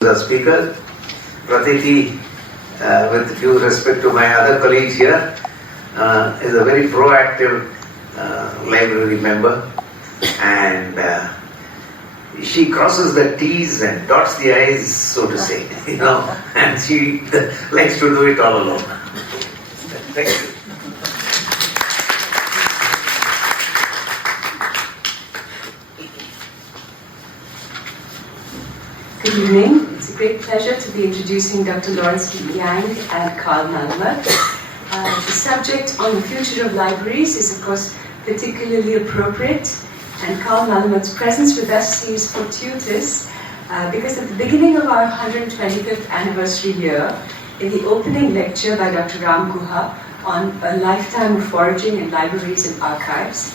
The speaker, Pratiti, with due respect to my other colleagues here, is a very proactive library member, and she crosses the T's and dots the I's, so to say, and she likes to do it all alone. Thank you. Good evening. It's a great pleasure to be introducing Dr. Lawrence Liang and Carl Malamud. The subject on the future of libraries is, of course, particularly appropriate, and Carl Malamud's presence with us seems fortuitous because at the beginning of our 125th anniversary year, in the opening lecture by Dr. Ram Guha on a lifetime of foraging in libraries and archives,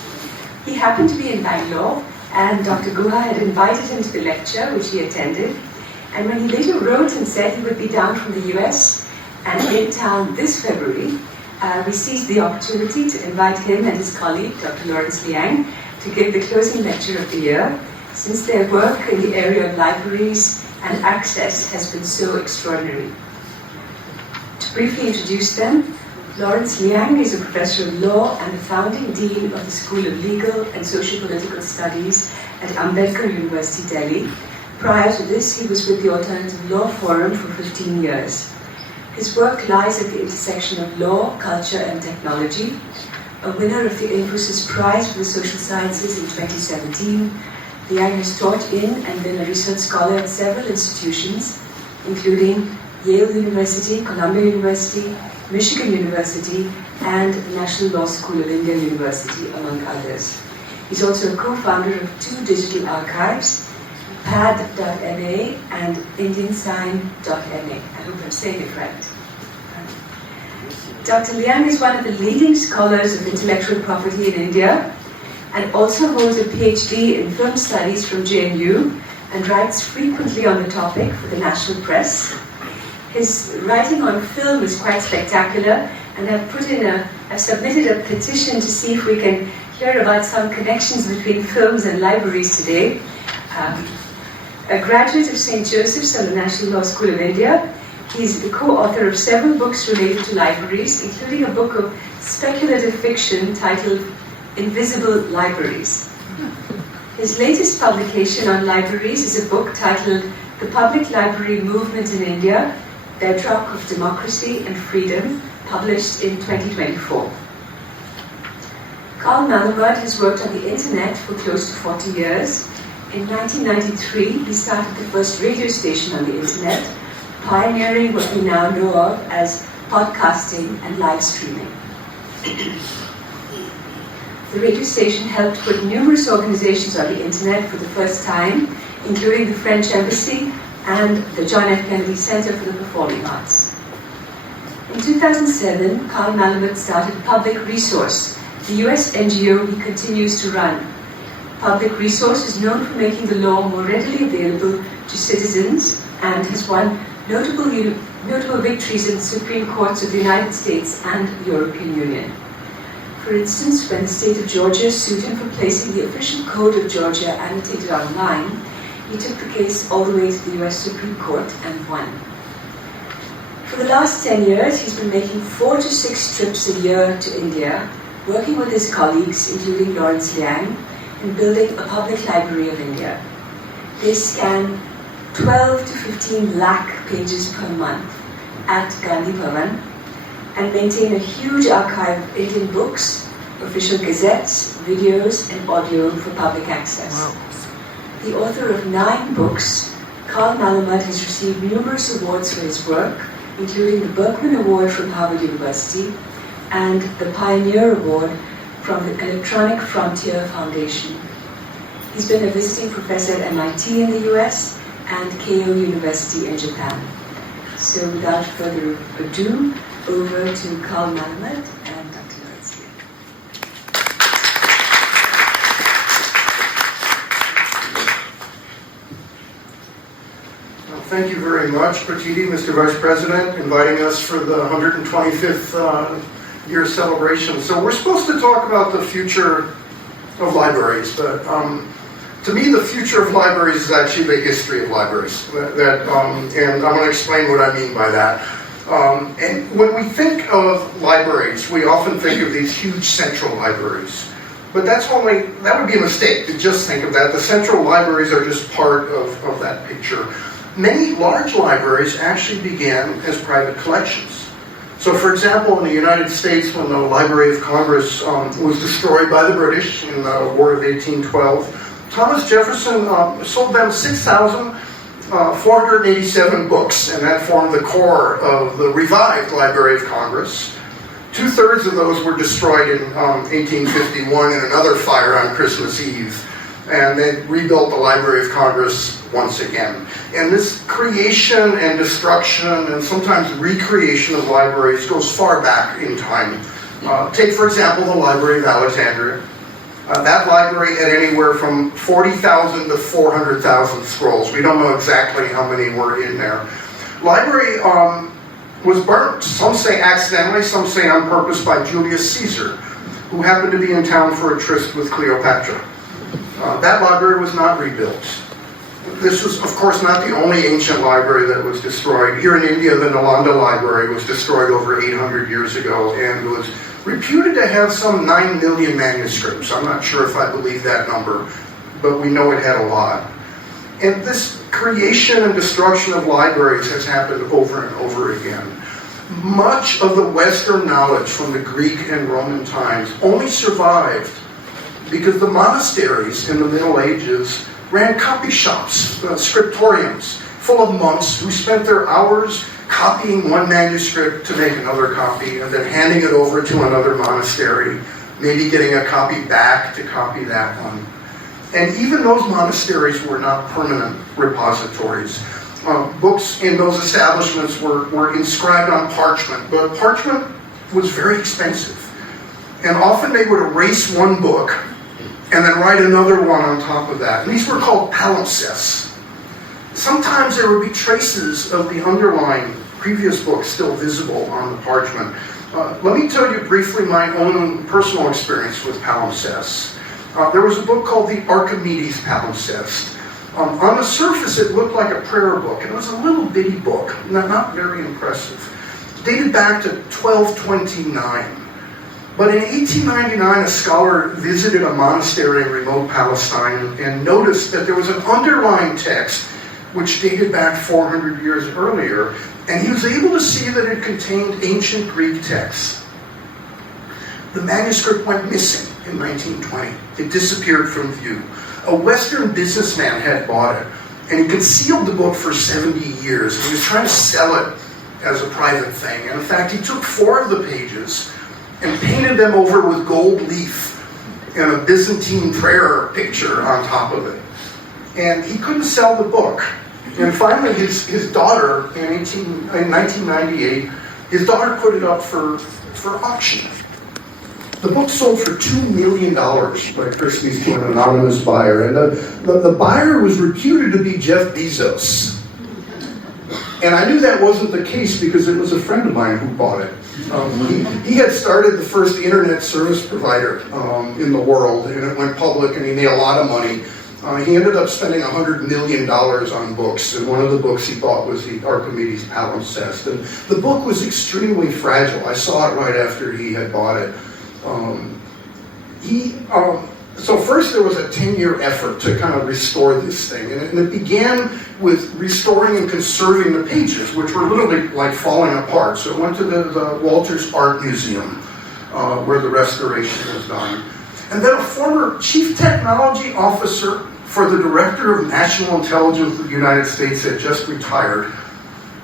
he happened to be in Bangalore, and Dr. Guha had invited him to the lecture, which he attended. And when he later wrote and said he would be down from the US and in town this February, we seized the opportunity to invite him and his colleague, Dr. Lawrence Liang, to give the closing lecture of the year, since their work in the area of libraries and access has been so extraordinary. To briefly introduce them, Lawrence Liang is a professor of law and the founding dean of the School of Legal and Socio-Political Studies at Ambedkar University, Delhi. Prior to this, he was with the Alternative Law Forum for 15 years. His work lies at the intersection of law, culture, and technology. A winner of the Infosys Prize for the Social Sciences in 2017, Liang has taught in and been a research scholar at several institutions, including Yale University, Columbia University, Michigan University, and the National Law School of India University, among others. He's also a co-founder of two digital archives, pad.ma and indiansign.ma. I hope I'm saying it right. Dr. Liang is one of the leading scholars of intellectual property in India and also holds a PhD in film studies from JNU and writes frequently on the topic for the national press. His writing on film is quite spectacular, and I've submitted a petition to see if we can hear about some connections between films and libraries today. A graduate of St. Joseph's and the National Law School of India, he's the co-author of several books related to libraries, including a book of speculative fiction titled Invisible Libraries. His latest publication on libraries is a book titled The Public Library Movement in India, Bedrock of Democracy and Freedom, published in 2024. Carl Malamud has worked on the internet for close to 40 years. In 1993, he started the first radio station on the internet, pioneering what we now know of as podcasting and live streaming. The radio station helped put numerous organizations on the internet for the first time, including the French Embassy and the John F. Kennedy Center for the Performing Arts. In 2007, Carl Malamud started Public Resource, the US NGO he continues to run. Public Resource is known for making the law more readily available to citizens and has won notable victories in the Supreme Courts of the United States and the European Union. For instance, when the state of Georgia sued him for placing the official code of Georgia annotated online, he took the case all the way to the US Supreme Court and won. For the last 10 years, he's been making 4 to 6 trips a year to India, working with his colleagues, including Lawrence Liang, in building a public library of India. They scan 12 to 15 lakh pages per month at Gandhi Bhavan and maintain a huge archive of Indian books, official gazettes, videos, and audio for public access. Wow. The author of 9 books, Carl Malamud has received numerous awards for his work, including the Berkman Award from Harvard University and the Pioneer Award from the Electronic Frontier Foundation. He's been a visiting professor at MIT in the US and Keio University in Japan. So without further ado, over to Carl Malamud and Dr. Lawrence Liang. Thank you very much, Pratiti, Mr. Vice President, inviting us for the 125th year celebration. So we're supposed to talk about the future of libraries, but To me, the future of libraries is actually the history of libraries. And I'm going to explain what I mean by that. And when we think of libraries, we often think of these huge central libraries. But that would be a mistake to just think of that. The central libraries are just part of that picture. Many large libraries actually began as private collections. So for example, in the United States, when the Library of Congress was destroyed by the British in the War of 1812, Thomas Jefferson sold them 6,487 books, and that formed the core of the revived Library of Congress. 2/3 of those were destroyed in 1851 in another fire on Christmas Eve, and they rebuilt the Library of Congress once again. And this creation and destruction and sometimes recreation of libraries goes far back in time. Take, for example, the Library of Alexandria. That library had anywhere from 40,000 to 400,000 scrolls. We don't know exactly how many were in there. Library was burnt. Some say accidentally, some say on purpose by Julius Caesar, who happened to be in town for a tryst with Cleopatra. That library was not rebuilt. This was, of course, not the only ancient library that was destroyed. Here in India, the Nalanda Library was destroyed over 800 years ago and was reputed to have some 9 million manuscripts. I'm not sure if I believe that number, but we know it had a lot. And this creation and destruction of libraries has happened over and over again. Much of the Western knowledge from the Greek and Roman times only survived because the monasteries in the Middle Ages ran copy shops, scriptoriums, full of monks who spent their hours copying one manuscript to make another copy and then handing it over to another monastery, maybe getting a copy back to copy that one. And even those monasteries were not permanent repositories. Books in those establishments were inscribed on parchment, but parchment was very expensive. And often they would erase one book and then write another one on top of that. And these were called palimpsests. Sometimes there would be traces of the underlying previous book still visible on the parchment. Let me tell you briefly my own personal experience with palimpsests. There was a book called the Archimedes palimpsest. On the surface, it looked like a prayer book. It was a little bitty book, not very impressive. Dated back to 1229. But in 1899, a scholar visited a monastery in remote Palestine and noticed that there was an underlying text which dated back 400 years earlier, and he was able to see that it contained ancient Greek texts. The manuscript went missing in 1920. It disappeared from view. A Western businessman had bought it, and he concealed the book for 70 years. He was trying to sell it as a private thing. And in fact, he took 4 of the pages and painted them over with gold leaf and a Byzantine prayer picture on top of it. And he couldn't sell the book. And finally, his daughter, in 1998, his daughter put it up for auction. The book sold for $2 million by Christie's to an anonymous buyer. And the buyer was reputed to be Jeff Bezos. And I knew that wasn't the case because it was a friend of mine who bought it. He had started the first internet service provider in the world, and it went public, and he made a lot of money. He ended up spending $100 million on books, and one of the books he bought was the Archimedes palimpsest. And the book was extremely fragile. I saw it right after he had bought it. So first there was a 10-year effort to kind of restore this thing, and it began with restoring and conserving the pages, which were literally like falling apart. So it went to the Walters Art Museum, where the restoration was done. And then a former chief technology officer for the director of national intelligence of the United States had just retired.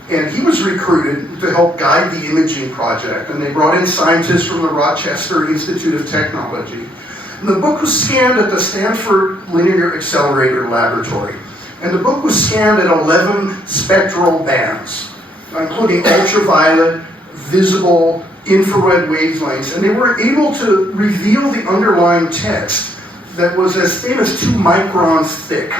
And he was recruited to help guide the imaging project. And they brought in scientists from the Rochester Institute of Technology. And the book was scanned at the Stanford Linear Accelerator Laboratory. And the book was scanned at 11 spectral bands, including ultraviolet, visible, infrared wavelengths. And they were able to reveal the underlying text that was as thin as 2 microns thick.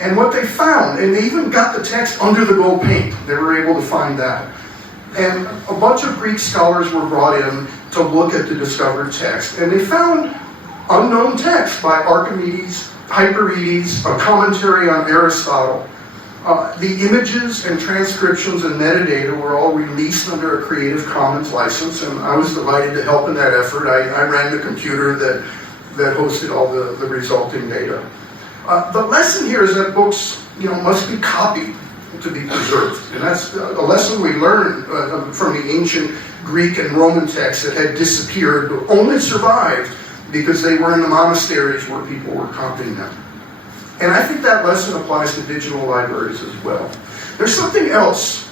And what they found, and they even got the text under the gold paint. They were able to find that. And a bunch of Greek scholars were brought in to look at the discovered text. And they found unknown text by Archimedes Hyperides, a commentary on Aristotle. The images and transcriptions and metadata were all released under a Creative Commons license, and I was delighted to help in that effort. I ran the computer that hosted all the resulting data. The lesson here is that books, must be copied to be preserved, and that's a lesson we learned from the ancient Greek and Roman texts that had disappeared, but only survived because they were in the monasteries where people were copying them. And I think that lesson applies to digital libraries as well. There's something else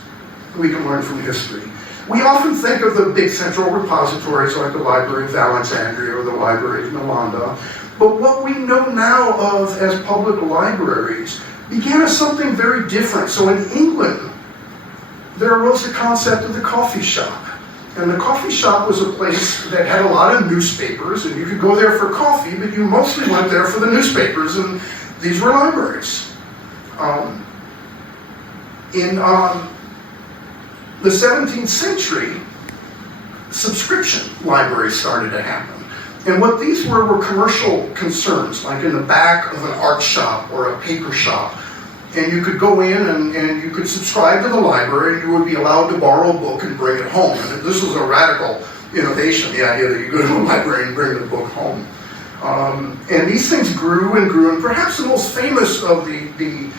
we can learn from history. We often think of the big central repositories like the Library of Alexandria or the Library of Nalanda, but what we know now of as public libraries began as something very different. So in England, there arose the concept of the coffee shop. And the coffee shop was a place that had a lot of newspapers, and you could go there for coffee, but you mostly went there for the newspapers, and these were libraries. In the 17th century, subscription libraries started to happen. And what these were commercial concerns, like in the back of an art shop or a paper shop. And you could go in and you could subscribe to the library, and you would be allowed to borrow a book and bring it home. And this was a radical innovation, the idea that you go to a library and bring the book home. And these things grew and grew, and perhaps the most famous of the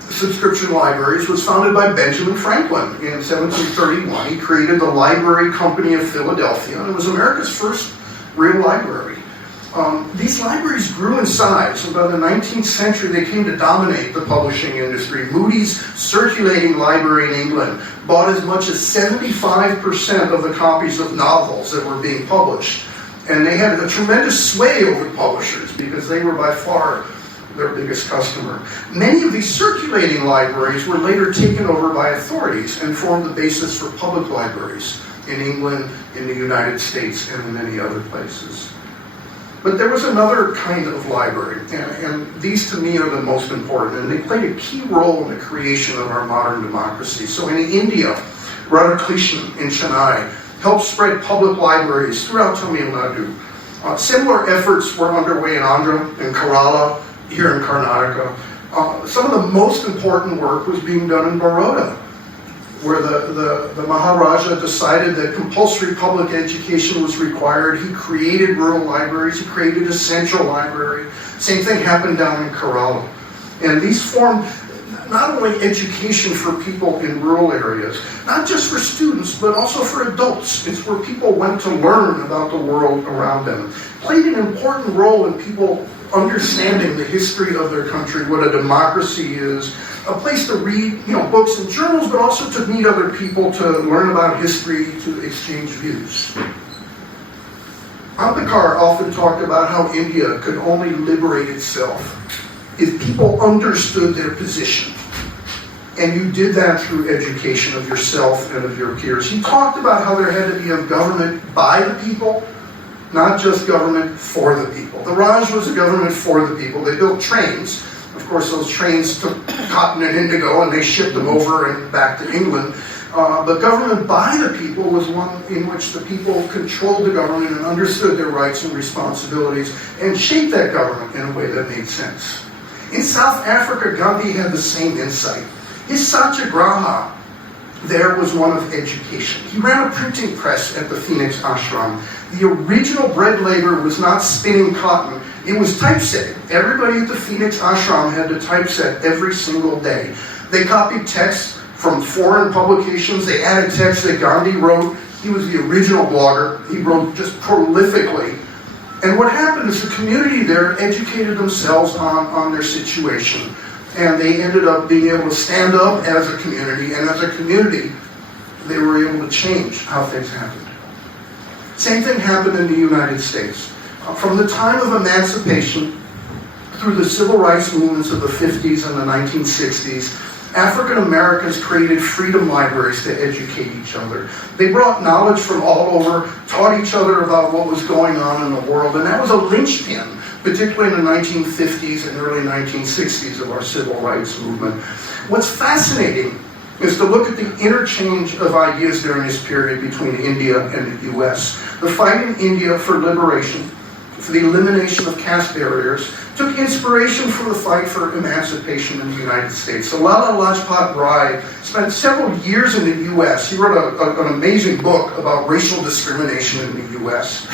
subscription libraries was founded by Benjamin Franklin in 1731. He created the Library Company of Philadelphia, and it was America's first real library. These libraries grew in size, and by the 19th century they came to dominate the publishing industry. Moody's circulating library in England bought as much as 75% of the copies of novels that were being published. And they had a tremendous sway over publishers because they were by far their biggest customer. Many of these circulating libraries were later taken over by authorities and formed the basis for public libraries in England, in the United States, and in many other places. But there was another kind of library, and these to me are the most important, and they played a key role in the creation of our modern democracy. So in India, Radhakrishnan in Chennai helped spread public libraries throughout Tamil Nadu. Similar efforts were underway in Andhra, in Kerala, here in Karnataka. Some of the most important work was being done in Baroda, where the Maharaja decided that compulsory public education was required. He created rural libraries, he created a central library. Same thing happened down in Kerala. And these formed not only education for people in rural areas, not just for students, but also for adults. It's where people went to learn about the world around them. Played an important role in people understanding the history of their country, what a democracy is, a place to read, books and journals, but also to meet other people, to learn about history, to exchange views. Ambedkar often talked about how India could only liberate itself if people understood their position. And you did that through education of yourself and of your peers. He talked about how there had to be a government by the people, not just government for the people. The Raj was a government for the people. They built trains. Of course, those trains took cotton and indigo and they shipped them over and back to England. But government by the people was one in which the people controlled the government and understood their rights and responsibilities and shaped that government in a way that made sense. In South Africa, Gandhi had the same insight. His satyagraha there was one of education. He ran a printing press at the Phoenix Ashram. The original bread labor was not spinning cotton, it was typesetting. Everybody at the Phoenix Ashram had to typeset every single day. They copied text from foreign publications, they added text that Gandhi wrote. He was the original blogger, he wrote just prolifically. And what happened is the community there educated themselves on their situation. And they ended up being able to stand up as a community, and as a community, they were able to change how things happened. Same thing happened in the United States. From the time of emancipation through the civil rights movements of the 50s and the 1960s, African Americans created freedom libraries to educate each other. They brought knowledge from all over, taught each other about what was going on in the world, and that was a linchpin, particularly in the 1950s and early 1960s of our civil rights movement. What's fascinating is to look at the interchange of ideas during this period between India and the US. The fight in India for liberation, for the elimination of caste barriers, took inspiration from the fight for emancipation in the United States. So Lala Lajpat Rai spent several years in the U.S. He wrote an amazing book about racial discrimination in the U.S.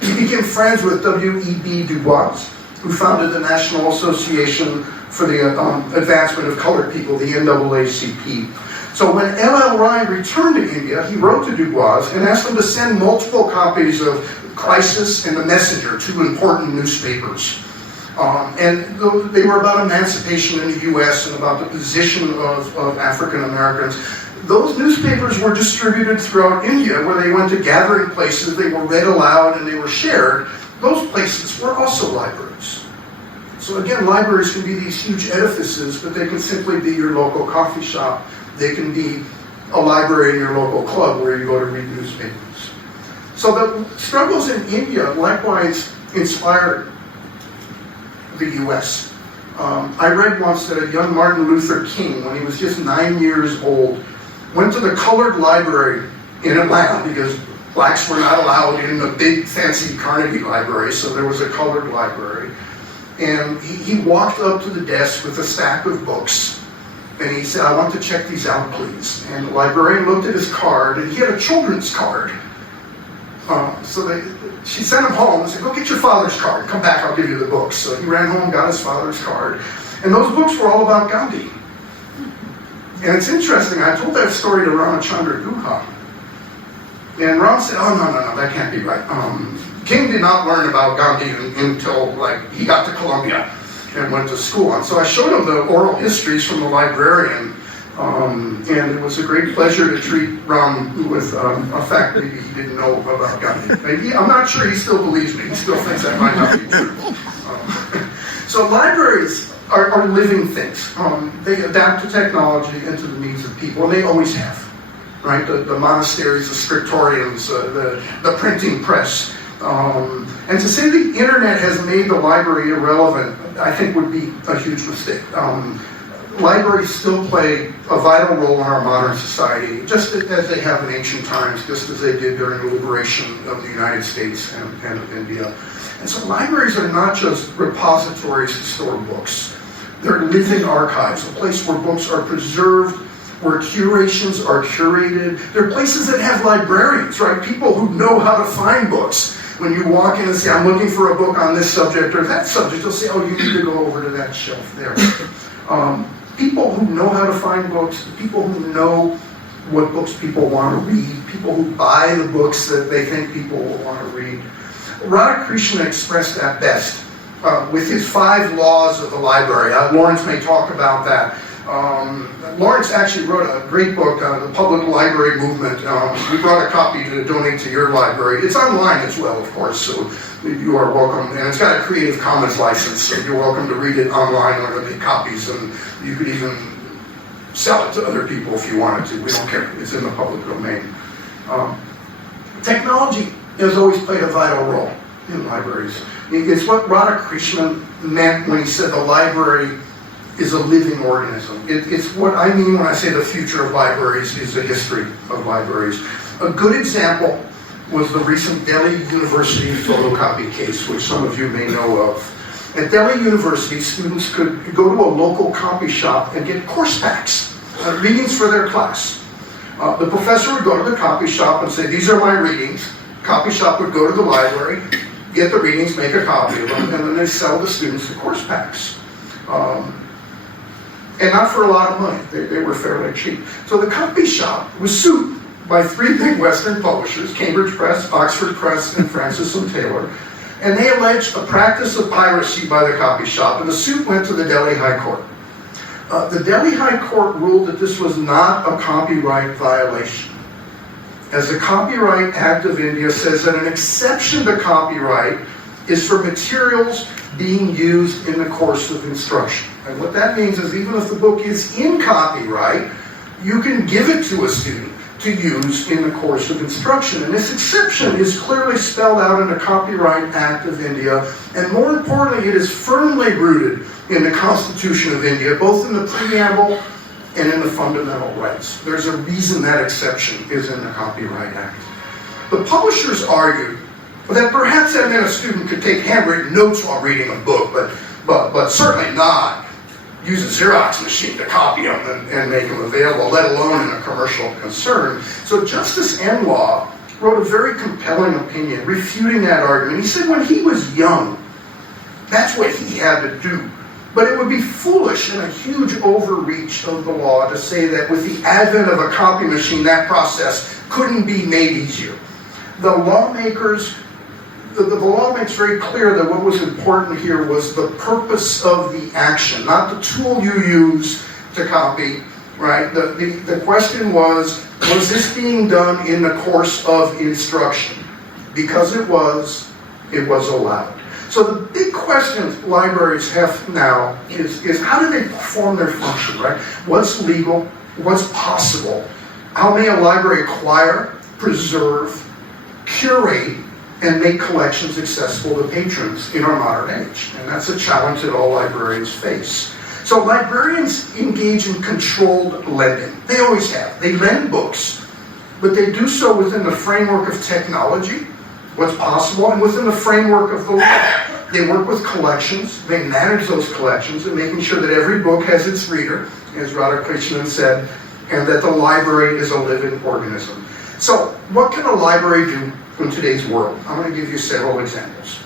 He became friends with W.E.B. Du Bois, who founded the National Association for the Advancement of Colored People, the NAACP. So when L.L. Rai returned to India, he wrote to Du Bois and asked him to send multiple copies of Crisis and The Messenger, two important newspapers. And they were about emancipation in the U.S. and about the position of African Americans. Those newspapers were distributed throughout India, where they went to gathering places, they were read aloud, and they were shared. Those places were also libraries. So again, libraries can be these huge edifices, but they can simply be your local coffee shop. They can be a library in your local club where you go to read newspapers. So the struggles in India likewise inspired the U.S. I read once that a young Martin Luther King, when he was just 9 years old, went to the colored library in Atlanta because blacks were not allowed in the big fancy Carnegie library, so there was a colored library. And he walked up to the desk with a stack of books, and he said, "I want to check these out, please." And the librarian looked at his card, and he had a children's card. She sent him home and said, "Go get your father's card. Come back, I'll give you the books." So he ran home, got his father's card. And those books were all about Gandhi. And it's interesting, I told that story to Ramachandra Guha. And Ram said, "Oh, no, that can't be right. King did not learn about Gandhi until he got to Columbia and went to school." And so I showed him the oral histories from the librarian. And it was a great pleasure to treat Ram with a fact maybe he didn't know about Gandhi. I'm not sure he still believes me. He still thinks that might not be true. So libraries are living things. They adapt to technology and to the needs of people, and they always have. Right? The monasteries, the scriptoriums, the printing press. And to say the internet has made the library irrelevant, I think would be a huge mistake. Libraries still play a vital role in our modern society, just as they have in ancient times, just as they did during the liberation of the United States and of India. And so libraries are not just repositories to store books. They're living archives, a place where books are preserved, where curations are curated. They're places that have librarians, right? People who know how to find books. When you walk in and say, "I'm looking for a book on this subject or that subject," they'll say, "Oh, you need to go over to that shelf there." People who know how to find books, people who know what books people want to read, people who buy the books that they think people will want to read. Radhakrishnan expressed that best with his 5 laws of the library. Lawrence may talk about that. Lawrence actually wrote a great book, The Public Library Movement. We brought a copy to donate to your library. It's online as well, of course, so you are welcome. And it's got a Creative Commons license, so you're welcome to read it online or to make copies, and you could even sell it to other people if you wanted to. We don't care. It's in the public domain. Technology has always played a vital role in libraries. It's what Radhakrishnan meant when he said the library is a living organism. It's what I mean when I say the future of libraries is the history of libraries. A good example was the recent Delhi University photocopy case, which some of you may know of. At Delhi University, students could go to a local copy shop and get course packs, readings for their class. The professor would go to the copy shop and say, "These are my readings." Copy shop would go to the library, get the readings, make a copy of them, and then they sell the students the course packs. And not for a lot of money. They were fairly cheap. So the copy shop was sued by 3 big Western publishers, Cambridge Press, Oxford Press, and Francis and Taylor. And they alleged a practice of piracy by the copy shop, and the suit went to the Delhi High Court. The Delhi High Court ruled that this was not a copyright violation, as the Copyright Act of India says that an exception to copyright is for materials being used in the course of instruction. And what that means is even if the book is in copyright, you can give it to a student to use in the course of instruction. And this exception is clearly spelled out in the Copyright Act of India, and more importantly, it is firmly rooted in the Constitution of India, both in the preamble and in the fundamental rights. There's a reason that exception is in the Copyright Act. The publishers argued that perhaps that meant a student could take handwritten notes while reading a book, but but certainly not use a Xerox machine to copy them and make them available, let alone in a commercial concern. So Justice Enlaw wrote a very compelling opinion refuting that argument. He said when he was young, that's what he had to do. But it would be foolish and a huge overreach of the law to say that with the advent of a copy machine, that process couldn't be made easier. The lawmakers, the law makes very clear that what was important here was the purpose of the action, not the tool you use to copy, right? The question was this being done in the course of instruction? Because it was allowed. So the big question libraries have now is how do they perform their function, right? What's legal? What's possible? How may a library acquire, preserve, curate, and make collections accessible to patrons in our modern age? And that's a challenge that all librarians face. So librarians engage in controlled lending. They always have. They lend books, but they do so within the framework of technology, what's possible, and within the framework of the law. They work with collections, they manage those collections, and making sure that every book has its reader, as Radhakrishnan said, and that the library is a living organism. So, what can a library do in today's world? I'm going to give you several examples.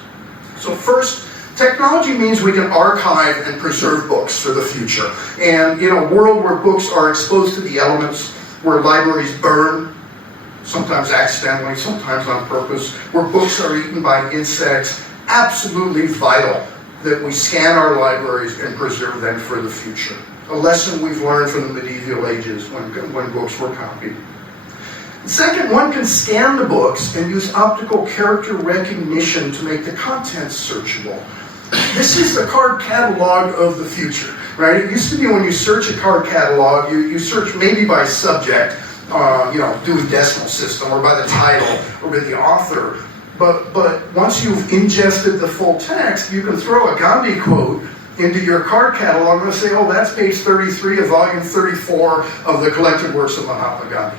So first, technology means we can archive and preserve books for the future. And in a world where books are exposed to the elements, where libraries burn, sometimes accidentally, sometimes on purpose, where books are eaten by insects, absolutely vital that we scan our libraries and preserve them for the future. A lesson we've learned from the medieval ages when books were copied. Second, one can scan the books and use optical character recognition to make the contents searchable. This is the card catalog of the future, right? It used to be when you search a card catalog, you search maybe by subject, Dewey Decimal System, or by the title, or by the author. But once you've ingested the full text, you can throw a Gandhi quote into your card catalog and say, oh, that's page 33 of volume 34 of the collected works of Mahatma Gandhi.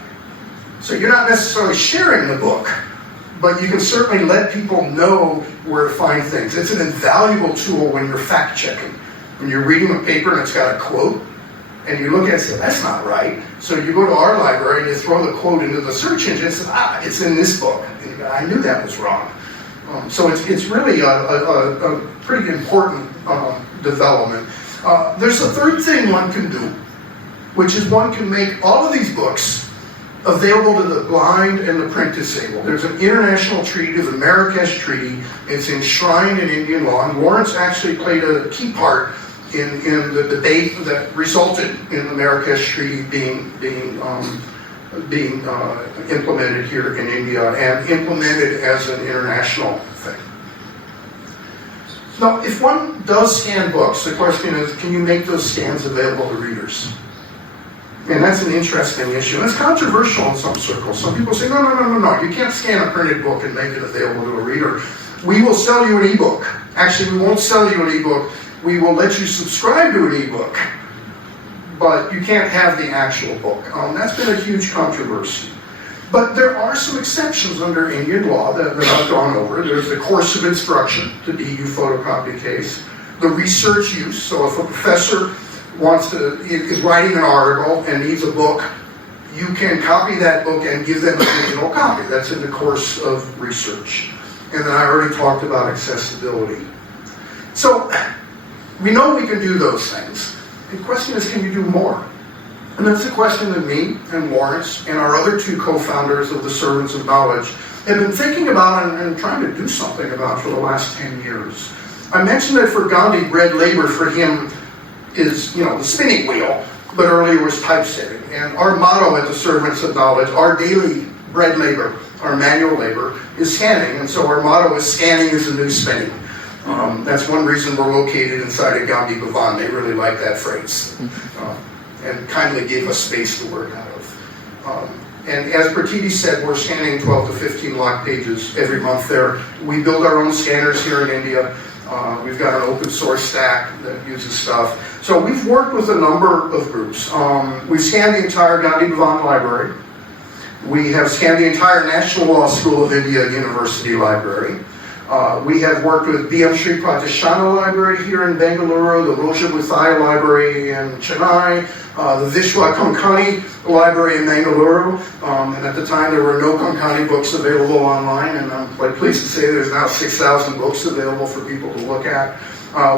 So you're not necessarily sharing the book, but you can certainly let people know where to find things. It's an invaluable tool when you're fact-checking. When you're reading a paper and it's got a quote, and you look at it and say, that's not right. So you go to our library and you throw the quote into the search engine and say, it's in this book. And you go, I knew that was wrong. So it's really a pretty important development. There's a third thing one can do, which is one can make all of these books available to the blind and the print disabled. There's an international treaty, the Marrakesh Treaty. It's enshrined in Indian law, and Lawrence actually played a key part in the debate that resulted in the Marrakesh Treaty being implemented here in India and implemented as an international thing. Now, if one does scan books, the question is, can you make those scans available to readers? And that's an interesting issue. And it's controversial in some circles. Some people say, no, you can't scan a printed book and make it available to a reader. We will sell you an ebook. Actually, we won't sell you an ebook. We will let you subscribe to an ebook, but you can't have the actual book. That's been a huge controversy. But there are some exceptions under Indian law that I've gone over. There's the course of instruction, the DU photocopy case, the research use. So if a professor is writing an article and needs a book, you can copy that book and give them a digital copy. That's in the course of research. And then I already talked about accessibility. So we know we can do those things. The question is, can you do more? And that's the question that me and Lawrence and our other two co-founders of the Servants of Knowledge have been thinking about and trying to do something about for the last 10 years. I mentioned that for Gandhi, bread labor for him is, the spinning wheel, but earlier was typesetting. And our motto at the Servants of Knowledge, our daily bread labor, our manual labor, is scanning. And so our motto is scanning is the new spinning. That's one reason we're located inside a Gandhi Bhavan. They really like that phrase. And kindly gave us space to work out of. And as Pratiti said, we're scanning 12 to 15 lakh pages every month there. We build our own scanners here in India. We've got an open source stack that uses stuff. So we've worked with a number of groups. We've scanned the entire Gandhi Bhavan library. We have scanned the entire National Law School of India University Library. We have worked with B.M. Sri Pratishthana Library here in Bangalore, the Roja Buthai Library in Chennai, the Vishwa Konkani Library in Mangaluru, and at the time there were no Konkani books available online, and I'm quite pleased to say there's now 6,000 books available for people to look at.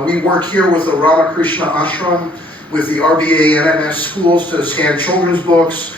We work here with the Ramakrishna Ashram, with the RBA NMS schools to scan children's books.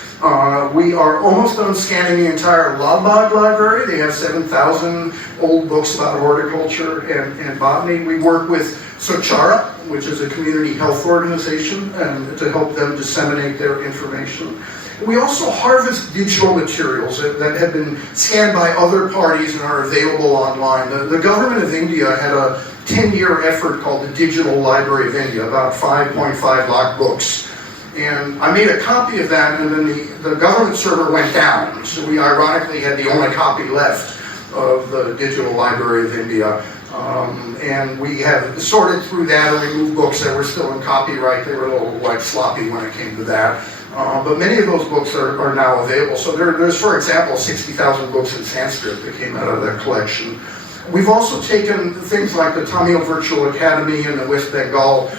We are almost done scanning the entire Lalbagh Library. They have 7,000 old books about horticulture and botany. We work with Sochara, which is a community health organization, and to help them disseminate their information. We also harvest digital materials that have been scanned by other parties and are available online. The government of India had a 10-year effort called the Digital Library of India, about 5.5 lakh books. And I made a copy of that, and then the government server went down. So we ironically had the only copy left of the Digital Library of India. And we have sorted through that and removed books that were still in copyright. They were a little sloppy when it came to that. But many of those books are now available. So there's, for example, 60,000 books in Sanskrit that came out of that collection. We've also taken things like the Tamil Virtual Academy and the West Bengal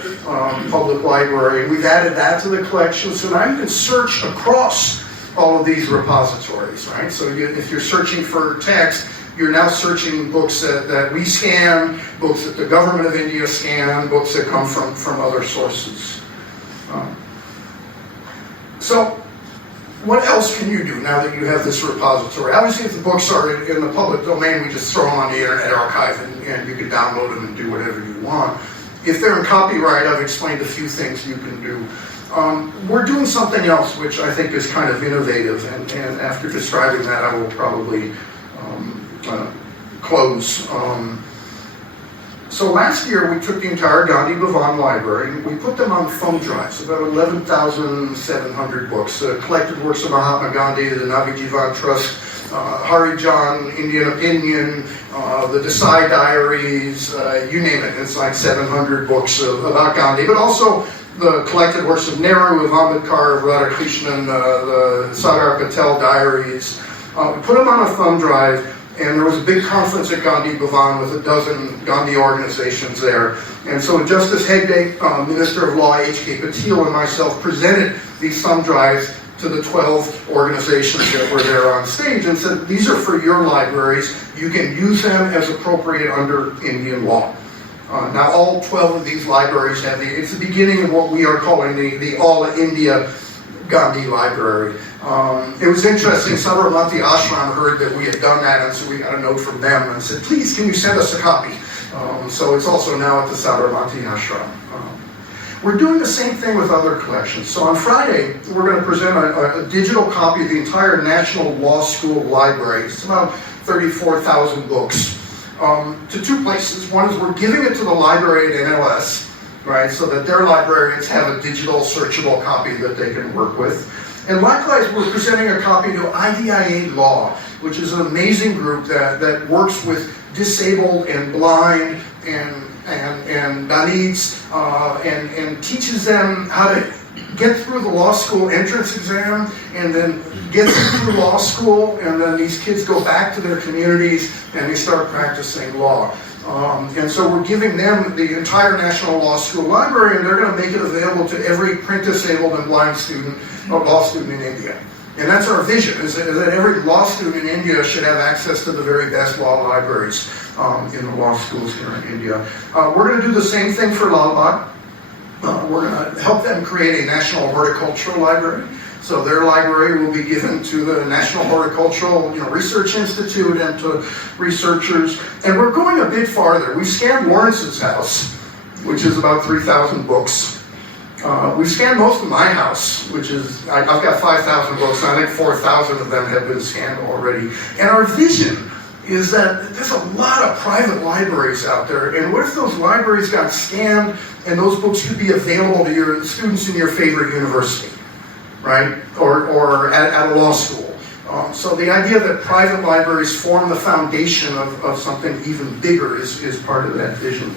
Public Library. We've added that to the collection, so now you can search across all of these repositories, right? So if you're searching for text, you're now searching books that we scan, books that the government of India scan, books that come from other sources. So what else can you do now that you have this repository? Obviously, if the books are in the public domain, we just throw them on the Internet Archive and you can download them and do whatever you want. If they're in copyright, I've explained a few things you can do. We're doing something else which I think is kind of innovative, and after describing that, I will probably close. So last year we took the entire Gandhi Bhavan library and we put them on thumb drives, about 11,700 books, collected works of Mahatma Gandhi, the Navijivan Trust, Harijan, Indian Opinion, the Desai Diaries, you name it. It's like 700 books about Gandhi, but also the collected works of Nehru, of Ambedkar, of Radhakrishnan, the Sardar Patel Diaries. We put them on a thumb drive. And there was a big conference at Gandhi Bhavan with a dozen Gandhi organizations there. And so Justice Hegde, Minister of Law H.K. Patil, and myself presented these thumb drives to the 12 organizations that were there on stage and said, these are for your libraries. You can use them as appropriate under Indian law. Now all 12 of these libraries have it's the beginning of what we are calling the All India Gandhi Library. It was interesting, Sabarmati Ashram heard that we had done that, and so we got a note from them and said, please, can you send us a copy? So it's also now at the Sabarmati Ashram. We're doing the same thing with other collections. So on Friday, we're going to present a digital copy of the entire National Law School Library. It's about 34,000 books to two places. One is we're giving it to the library at NLS, right, so that their librarians have a digital searchable copy that they can work with. And likewise, we're presenting a copy to IDIA Law, which is an amazing group that works with disabled and blind and Dalits and teaches them how to get through the law school entrance exam and then get through law school, and then these kids go back to their communities and they start practicing law. And so we're giving them the entire National Law School Library, and they're going to make it available to every print-disabled and blind student, law student in India. And that's our vision, is that every law student in India should have access to the very best law libraries in the law schools here in India. We're going to do the same thing for Lalbagh. We're going to help them create a National Horticultural Library. So their library will be given to the National Horticultural Research Institute and to researchers. And we're going a bit farther. We scanned Lawrence's house, which is about 3,000 books. We scanned most of my house, which is, I've got 5,000 books, and I think 4,000 of them have been scanned already. And our vision is that there's a lot of private libraries out there, and what if those libraries got scanned and those books could be available to your students in your favorite university, right? Or at a law school. So the idea that private libraries form the foundation of something even bigger is part of that vision.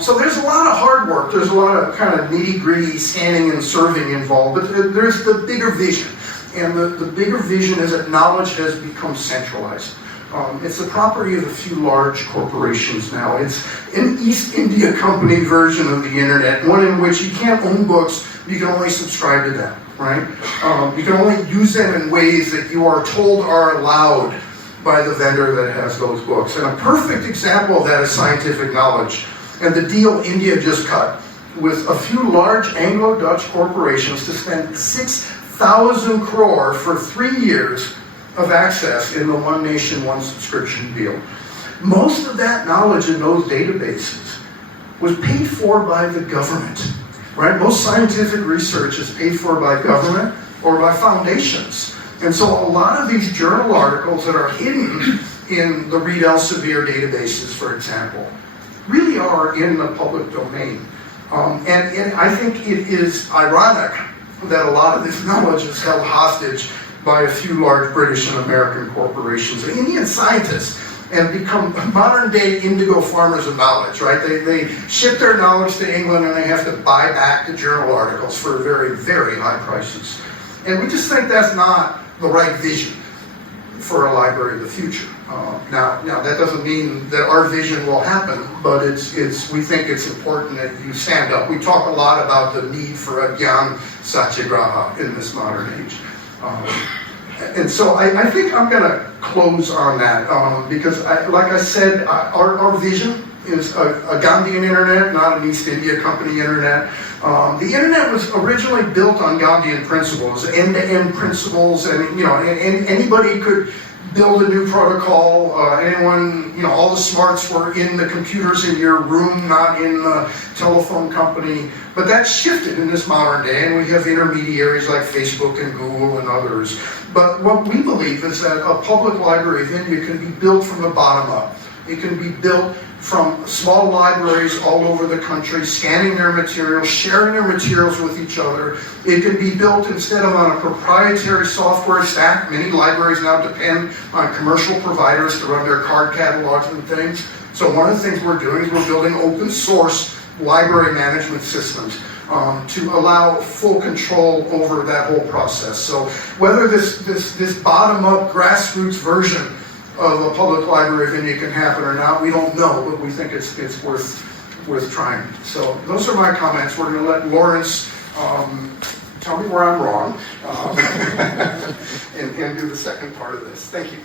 So there's a lot of hard work, there's a lot of kind of nitty-gritty scanning and serving involved, but there's the bigger vision. And the bigger vision is that knowledge has become centralized. It's the property of a few large corporations now. It's an East India Company version of the internet, one in which you can't own books, you can only subscribe to them, right? You can only use them in ways that you are told are allowed by the vendor that has those books. And a perfect example of that is scientific knowledge. And the deal India just cut with a few large Anglo-Dutch corporations to spend 6,000 crore for 3 years of access in the One Nation, One Subscription deal. Most of that knowledge in those databases was paid for by the government, right? Most scientific research is paid for by government or by foundations. And so a lot of these journal articles that are hidden in the Reed Elsevier databases, for example, really are in the public domain. And I think it is ironic that a lot of this knowledge is held hostage by a few large British and American corporations. And Indian scientists have become modern-day indigo farmers of knowledge, right? They ship their knowledge to England and they have to buy back the journal articles for very, very high prices. And we just think that's not the right vision for a library of the future. Now that doesn't mean that our vision will happen, but we think it's important that you stand up. We talk a lot about the need for a Gyan Satyagraha in this modern age. And so I think I'm going to close on that because, like I said, our vision is a Gandhian internet, not an East India Company internet. The internet was originally built on Gandhian principles, end-to-end principles, and anybody could build a new protocol. Anyone, all the smarts were in the computers in your room, not in the telephone company. But that shifted in this modern day, and we have intermediaries like Facebook and Google and others. But what we believe is that a public library of India can be built from the bottom up. It can be built from small libraries all over the country, scanning their materials, sharing their materials with each other. It can be built instead of on a proprietary software stack. Many libraries now depend on commercial providers to run their card catalogs and things. So one of the things we're doing is we're building open source library management systems to allow full control over that whole process. So whether this bottom-up grassroots version of a public library of India can happen or not, we don't know, but we think it's worth trying. So those are my comments. We're going to let Lawrence tell me where I'm wrong and do the second part of this. Thank you.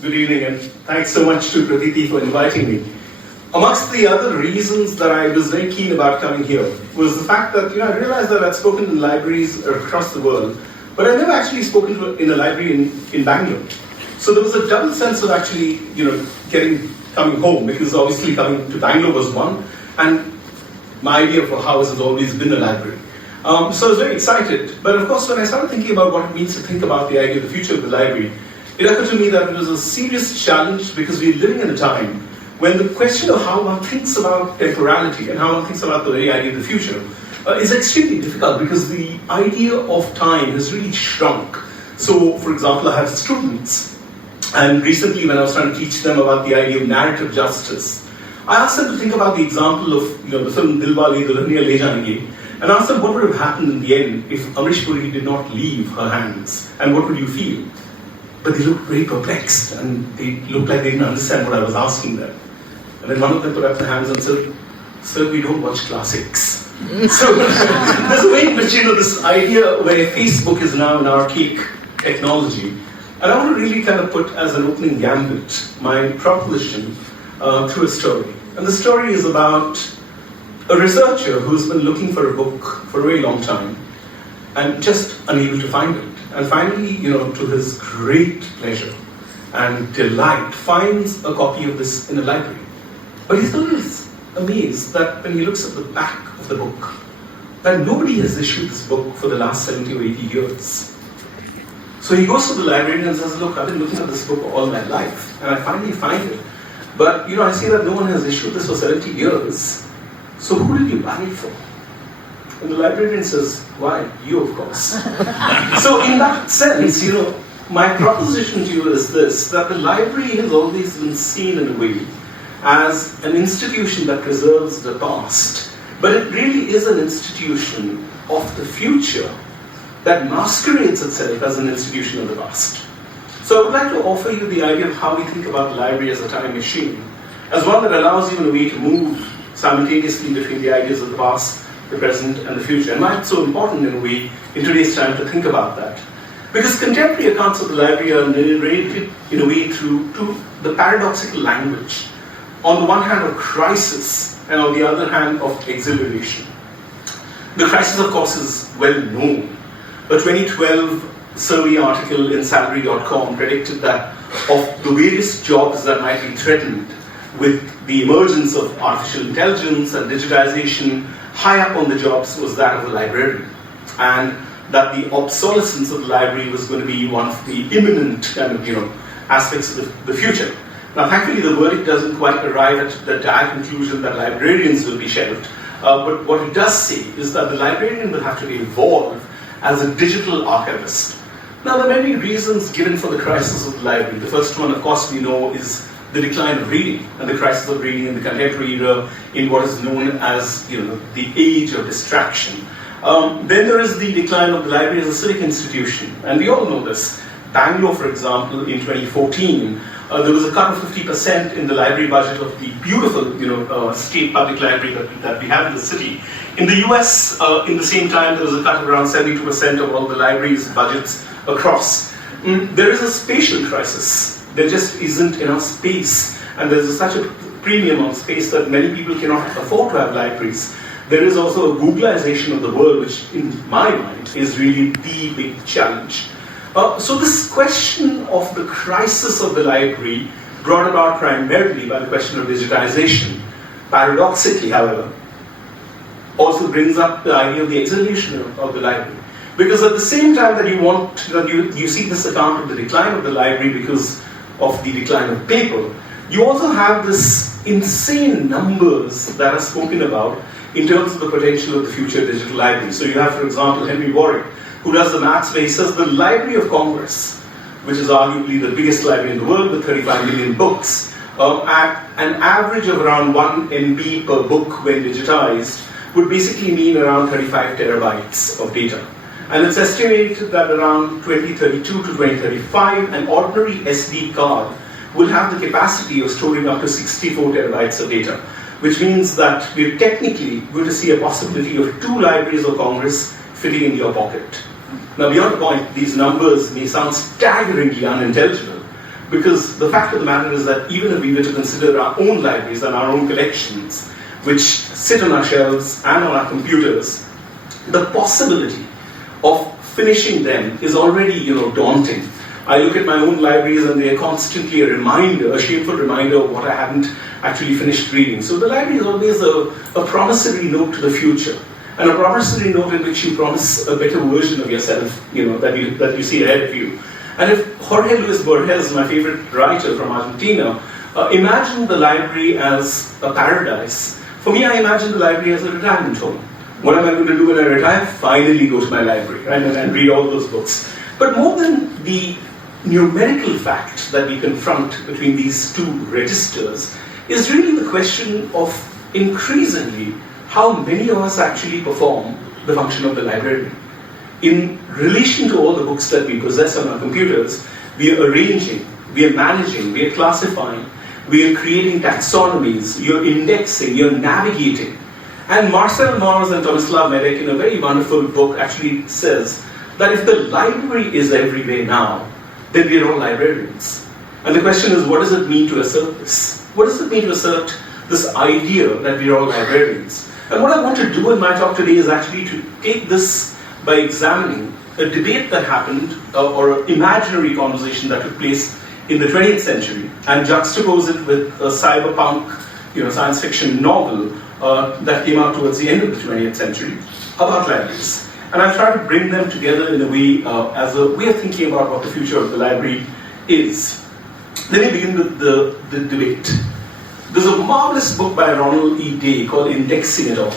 Good evening, and thanks so much to Pratiti for inviting me. Amongst the other reasons that I was very keen about coming here was the fact that I realized that I'd spoken in libraries across the world, but I'd never actually spoken in a library in Bangalore. So there was a double sense of actually coming home, because obviously coming to Bangalore was one, and my idea of a house has always been a library. So I was very excited, but of course when I started thinking about what it means to think about the idea of the future of the library, it occurred to me that it was a serious challenge because we're living in a time when the question of how one thinks about temporality and how one thinks about the very idea of the future is extremely difficult, because the idea of time has really shrunk. So, for example, I have students, and recently when I was trying to teach them about the idea of narrative justice, I asked them to think about the example of the film Dilwale Dulhaniya Le Jayenge, and asked them what would have happened in the end if Amrish Puri did not leave her hands, and what would you feel? But they looked very perplexed, and they looked like they didn't understand what I was asking them. And then one of them put up their hands and said, "Sir, we don't watch classics." So there's a way in which this idea where Facebook is now an archaic technology. And I want to really kind of put as an opening gambit my proposition through a story. And the story is about a researcher who's been looking for a book for a very long time and just unable to find it. And finally, to his great pleasure and delight, finds a copy of this in a library. But he's always amazed that when he looks at the back of the book, that nobody has issued this book for the last 70 or 80 years. So he goes to the librarian and says, "Look, I've been looking at this book all my life, and I finally find it. But, I see that no one has issued this for 70 years. So who did you buy it for?" And the librarian says, "Why, you, of course." So in that sense, my proposition to you is this, that the library has always been seen in a way as an institution that preserves the past but it really is an institution of the future that masquerades itself as an institution of the past. So I would like to offer you the idea of how we think about the library as a time machine, as one that allows you in a way to move simultaneously between the ideas of the past, the present, and the future. And why it's so important in a way in today's time to think about that. Because contemporary accounts of the library are narrated in a way through the paradoxical language. On the one hand of crisis, and on the other hand of exhilaration. The crisis, of course, is well known. A 2012 survey article in salary.com predicted that of the various jobs that might be threatened with the emergence of artificial intelligence and digitization, high up on the jobs was that of the librarian. And that the obsolescence of the library was going to be one of the imminent kind of, aspects of the future. Now, thankfully, the verdict doesn't quite arrive at the dire conclusion that librarians will be shelved. But what it does say is that the librarian will have to evolve as a digital archivist. Now, there are many reasons given for the crisis of the library. The first one, of course, we know is the decline of reading and the crisis of reading in the contemporary era in what is known as the age of distraction. Then there is the decline of the library as a civic institution, and we all know this. Bangalore, for example, in 2014, there was a cut of 50% in the library budget of the beautiful state public library that we have in the city. In the US, in the same time, there was a cut of around 72% of all the libraries' budgets across. There is a spatial crisis. There just isn't enough space, and there's such a premium on space that many people cannot afford to have libraries. There is also a Googleization of the world, which in my mind is really the big challenge. So this question of the crisis of the library, brought about primarily by the question of digitization, paradoxically, however, also brings up the idea of the exhalation of the library. Because at the same time that you see this account of the decline of the library because of the decline of paper, you also have this insane numbers that are spoken about in terms of the potential of the future digital library. So you have, for example, Henry Warwick, who does the maths where he says the Library of Congress, which is arguably the biggest library in the world with 35 million books, at an average of around 1 MB per book when digitized, would basically mean around 35 terabytes of data. And it's estimated that around 2032 to 2035, an ordinary SD card will have the capacity of storing up to 64 terabytes of data, which means that we're technically going to see a possibility of 2 libraries of Congress fitting in your pocket. Now, beyond the point, these numbers may sound staggeringly unintelligible, because the fact of the matter is that even if we were to consider our own libraries and our own collections, which sit on our shelves and on our computers, the possibility of finishing them is already, daunting. I look at my own libraries and they are constantly a reminder, a shameful reminder of what I haven't actually finished reading. So the library is always a promissory note to the future, and a promissory note in which you promise a better version of yourself, that you see ahead of you. And if Jorge Luis Borges, my favorite writer from Argentina, imagined the library as a paradise, for me, I imagine the library as a retirement home. What am I going to do when I retire? Finally go to my library, right, and read all those books. But more than the numerical fact that we confront between these two registers is really the question of increasingly how many of us actually perform the function of the librarian. In relation to all the books that we possess on our computers, we are arranging, we are managing, we are classifying, we are creating taxonomies, you're indexing, you're navigating. And Marcel Mauss and Tomislav Medek, in a very wonderful book, actually says that if the library is everywhere now, then we are all librarians. And the question is, what does it mean to assert this? What does it mean to assert this idea that we are all librarians? And what I want to do in my talk today is actually to take this by examining a debate that happened, or an imaginary conversation that took place in the 20th century, and juxtapose it with a cyberpunk, science fiction novel that came out towards the end of the 20th century about libraries. And I'll try to bring them together in a way, as a way of thinking about what the future of the library is. Let me begin with the debate. There's a marvelous book by Ronald E. Day called Indexing It All.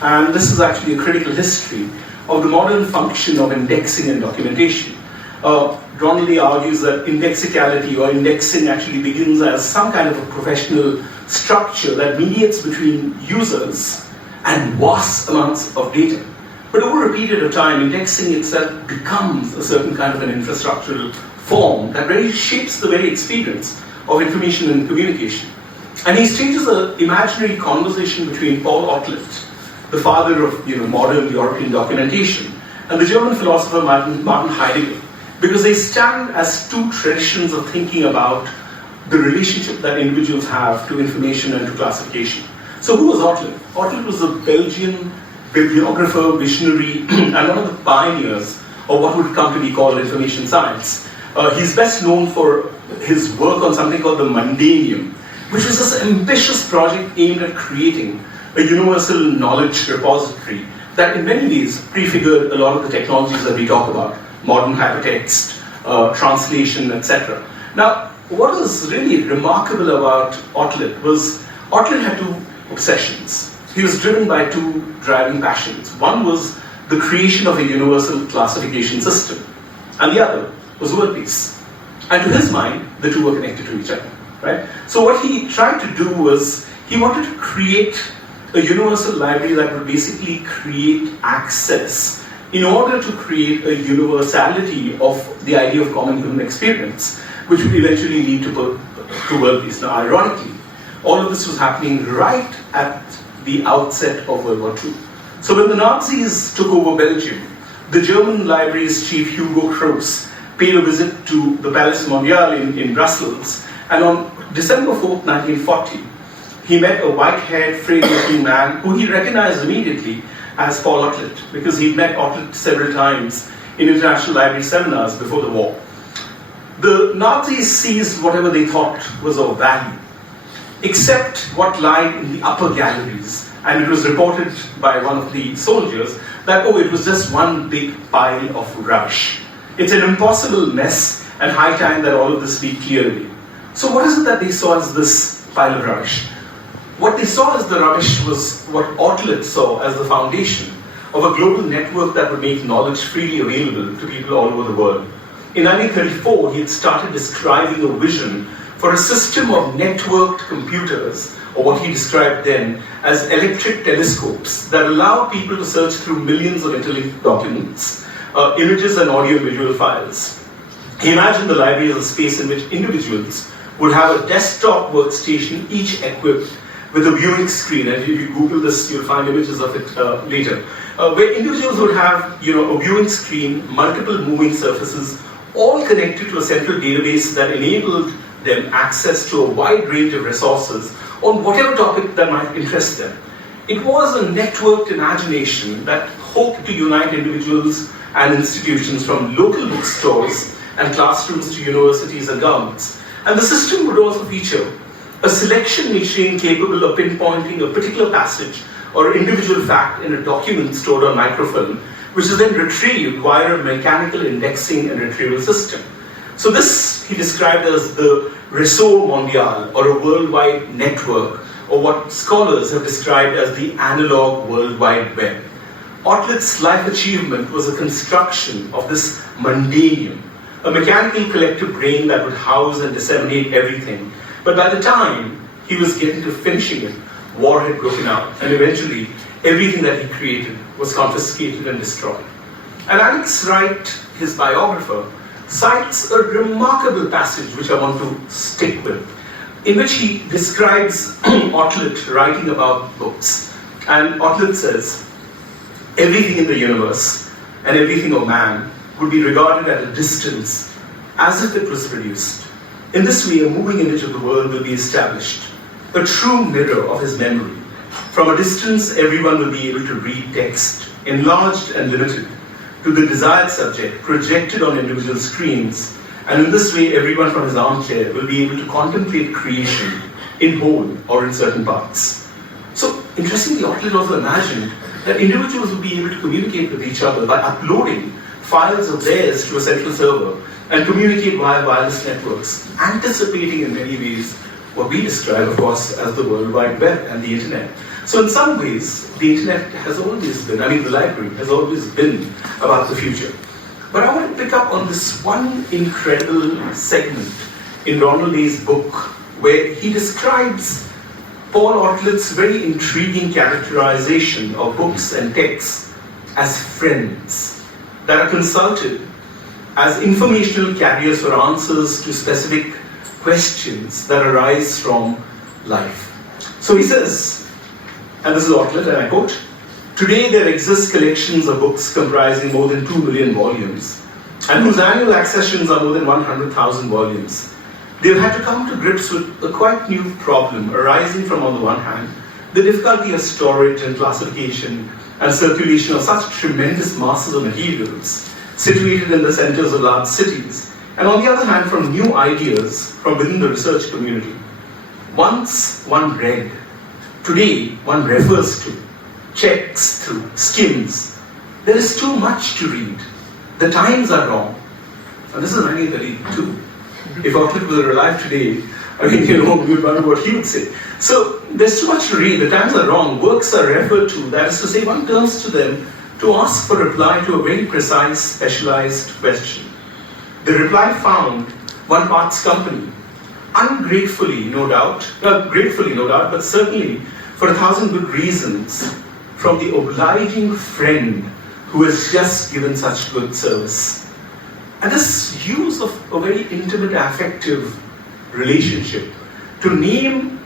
And this is actually a critical history of the modern function of indexing and documentation. Ronald Day argues that indexicality or indexing actually begins as some kind of a professional structure that mediates between users and vast amounts of data. But over a period of time, indexing itself becomes a certain kind of an infrastructural form that really shapes the very experience of information and communication. And he stages an imaginary conversation between Paul Otlet, the father of modern European documentation, and the German philosopher Martin Heidegger, because they stand as two traditions of thinking about the relationship that individuals have to information and to classification. So who was Otlet? Otlet was a Belgian bibliographer, visionary, and one of the pioneers of what would come to be called information science. He's best known for his work on something called the Mundanium, which was this ambitious project aimed at creating a universal knowledge repository that in many ways prefigured a lot of the technologies that we talk about, modern hypertext, translation, etc. Now, what was really remarkable about Otlet was Otlet had two obsessions. He was driven by two driving passions. One was the creation of a universal classification system, and the other was world peace. And to his mind, the two were connected to each other, right? So what he tried to do was, he wanted to create a universal library that would basically create access in order to create a universality of the idea of common human experience, which would eventually lead to world peace. Now, ironically, all of this was happening right at the outset of World War II. So when the Nazis took over Belgium, the German library's chief Hugo Cross paid a visit to the Palais Mondial in Brussels, and on December 4th, 1940, he met a white-haired, frail-looking man who he recognized immediately as Paul Otlet, because he'd met Otlet several times in international library seminars before the war. The Nazis seized whatever they thought was of value, except what lied in the upper galleries. And it was reported by one of the soldiers that, it was just one big pile of rubbish. It's an impossible mess, and high time that all of this be cleared away. So what is it that they saw as this pile of rubbish? What they saw as the rubbish was what Otlet saw as the foundation of a global network that would make knowledge freely available to people all over the world. In 1934, he had started describing a vision for a system of networked computers, or what he described then as electric telescopes that allow people to search through millions of interlinked documents, images and audio-visual files. He imagined the library as a space in which individuals would have a desktop workstation, each equipped with a viewing screen, and if you Google this, you'll find images of it later, where individuals would have a viewing screen, multiple moving surfaces, all connected to a central database that enabled them access to a wide range of resources on whatever topic that might interest them. It was a networked imagination that hoped to unite individuals and institutions from local bookstores and classrooms to universities and governments. And the system would also feature a selection machine capable of pinpointing a particular passage or individual fact in a document stored on microfilm, which is then retrieved via a mechanical indexing and retrieval system. So this he described as the réseau mondial, or a worldwide network, or what scholars have described as the analog World Wide Web. Otlet's life achievement was a construction of this Mundanium, a mechanical collective brain that would house and disseminate everything. But by the time he was getting to finishing it, war had broken out, and eventually everything that he created was confiscated and destroyed. And Alex Wright, his biographer, cites a remarkable passage which I want to stick with, in which he describes Otlet writing about books. And Otlet says, everything in the universe and everything of man would be regarded at a distance as if it was produced. In this way, a moving image of the world will be established, a true mirror of his memory. From a distance, everyone will be able to read text, enlarged and limited, to the desired subject, projected on individual screens, and in this way, everyone from his armchair will be able to contemplate creation in whole or in certain parts. So, interestingly, Otlet also imagined that individuals would be able to communicate with each other by uploading files of theirs to a central server and communicate via wireless networks, anticipating in many ways what we describe, of course, as the World Wide Web and the Internet. So in some ways, the Internet has always been, the library has always been about the future. But I want to pick up on this one incredible segment in Ronald Day's book, where he describes Paul Otlet's very intriguing characterization of books and texts as friends that are consulted as informational carriers for answers to specific questions that arise from life. So he says, and this is Otlet, and I quote, "Today there exist collections of books comprising more than 2 million volumes, and whose annual accessions are more than 100,000 volumes. They've had to come to grips with a quite new problem arising from, on the one hand, the difficulty of storage and classification and circulation of such tremendous masses of materials situated in the centers of large cities, and on the other hand, from new ideas from within the research community. Once one read, today one refers to, checks through, skims. There is too much to read. The times are wrong." And this is 1932. If Otlet were alive today, we would wonder what he would say. So there's too much to read, the times are wrong, works are referred to, that is to say, one turns to them to ask for reply to a very precise, specialized question. The reply found one parts company, ungratefully, no doubt, gratefully, no doubt, but certainly for 1,000 good reasons, from the obliging friend who has just given such good service. And this use of a very intimate, affective relationship to name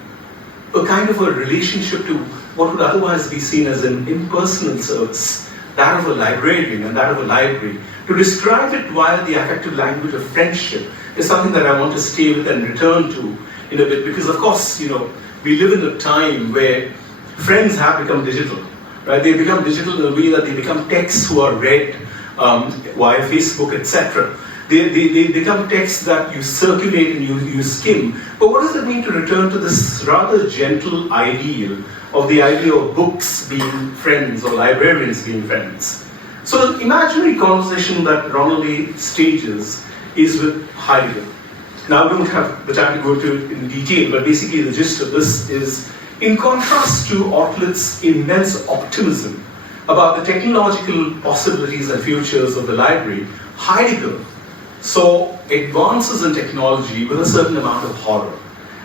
a kind of a relationship to what would otherwise be seen as an impersonal service, that of a librarian and that of a library, to describe it via the affective language of friendship is something that I want to stay with and return to in a bit, because of course, we live in a time where friends have become digital, right? They become digital in a way that they become texts who are read via Facebook, etc. They become texts that you circulate and you skim. But what does it mean to return to this rather gentle ideal of the idea of books being friends or librarians being friends? So the imaginary conversation that Ronald A. stages is with Heidegger. Now we don't have the time to go into it in detail, but basically the gist of this is, in contrast to Otlet's immense optimism about the technological possibilities and futures of the library, Heidegger saw advances in technology with a certain amount of horror.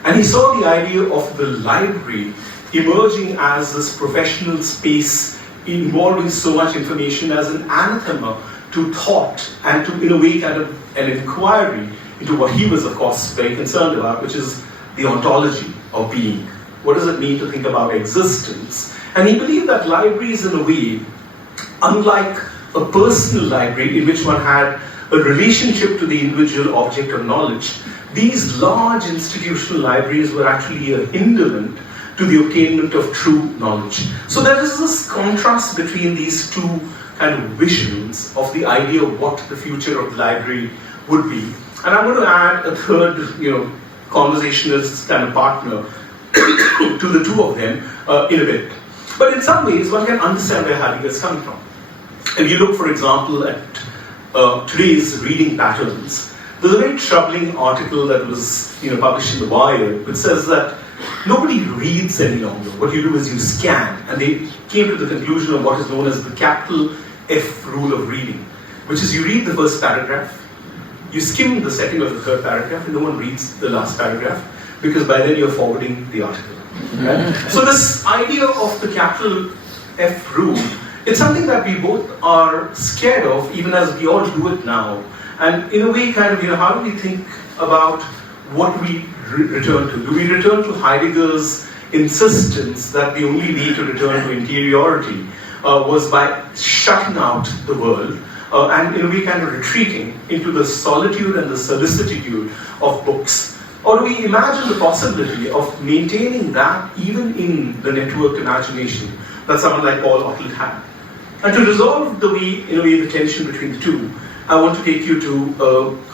And he saw the idea of the library emerging as this professional space involving so much information as an anathema to thought and to, in a way, kind of an inquiry into what he was, of course, very concerned about, which is the ontology of being. What does it mean to think about existence? And he believed that libraries, in a way, unlike a personal library in which one had a relationship to the individual object of knowledge, these large institutional libraries were actually a hinderment to the obtainment of true knowledge. So there is this contrast between these two kind of visions of the idea of what the future of the library would be. And I'm going to add a third, conversationalist kind of partner to the two of them in a bit. But in some ways, one can understand where Heidegger is coming from. If you look, for example, at today's reading patterns, there's a very troubling article that was published in The Wired, which says that nobody reads any longer. What you do is you scan, and they came to the conclusion of what is known as the capital F rule of reading, which is you read the first paragraph, you skim the second or the third paragraph, and no one reads the last paragraph, because by then you're forwarding the article. Right? So this idea of the capital F rule, it's something that we both are scared of, even as we all do it now. And in a way, kind of, how do we think about what we return to? Do we return to Heidegger's insistence that the only way to return to interiority was by shutting out the world, and in a way kind of retreating into the solitude and the solicitude of books? Or do we imagine the possibility of maintaining that even in the networked imagination that someone like Paul Otlet had? And to resolve the tension between the two, I want to take you to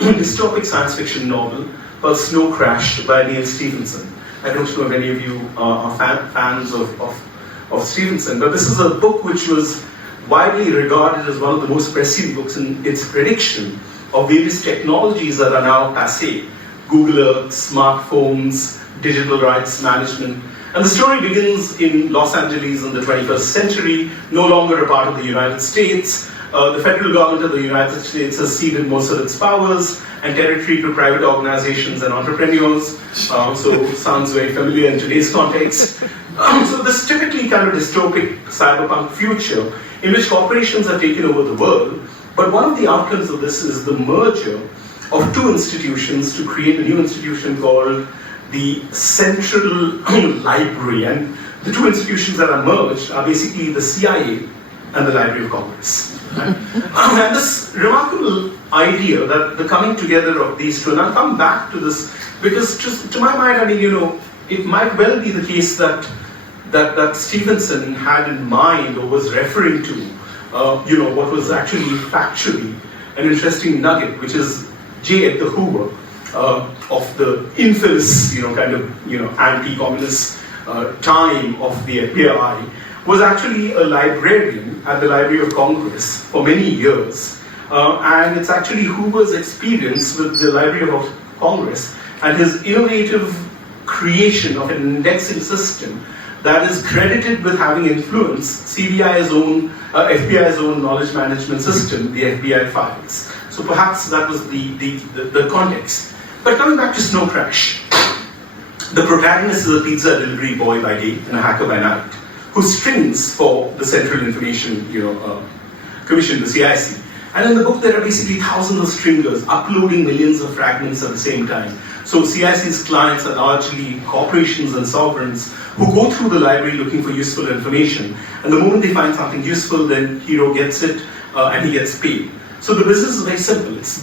a dystopic science fiction novel called Snow Crash by Neil Stephenson. I don't know if any of you are fans of Stephenson, but this is a book which was widely regarded as one of the most prescient books in its prediction of various technologies that are now passé. Google Earth, smartphones, digital rights management. And the story begins in Los Angeles in the 21st century, no longer a part of the United States, the federal government of the United States has ceded most of its powers and territory to private organizations and entrepreneurs. So sounds very familiar in today's context. So this typically kind of dystopic cyberpunk future in which corporations have taken over the world. But one of the outcomes of this is the merger of two institutions to create a new institution called the Central Library. And the two institutions that are merged are basically the CIA and the Library of Congress. Right? And this remarkable idea that the coming together of these two, and I'll come back to this because to my mind, I mean, it might well be the case that Stevenson had in mind or was referring to, what was actually factually an interesting nugget, which is J. Edgar Hoover of the infamous, anti-communist time of the FBI, was actually a librarian at the Library of Congress for many years. And it's actually Hoover's experience with the Library of Congress and his innovative creation of an indexing system that is credited with having influenced FBI's own knowledge management system, the FBI files. So perhaps that was the context. But coming back to Snow Crash, the protagonist is a pizza delivery boy by day and a hacker by night, who strings for the Central Information Commission, the CIC. And in the book, there are basically thousands of stringers uploading millions of fragments at the same time. So CIC's clients are largely corporations and sovereigns who go through the library looking for useful information. And the moment they find something useful, then Hero gets it and he gets paid. So the business is very simple. It's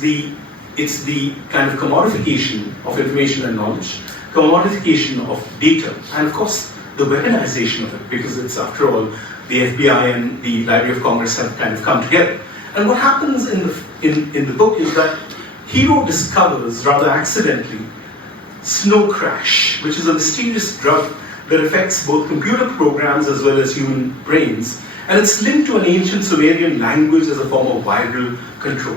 the kind of commodification of information and knowledge, commodification of data, and of course, the weaponization of it, because it's, after all, the FBI and the Library of Congress have kind of come together. And what happens in the book is that Hero discovers, rather accidentally, Snow Crash, which is a mysterious drug that affects both computer programs as well as human brains, and it's linked to an ancient Sumerian language as a form of viral control.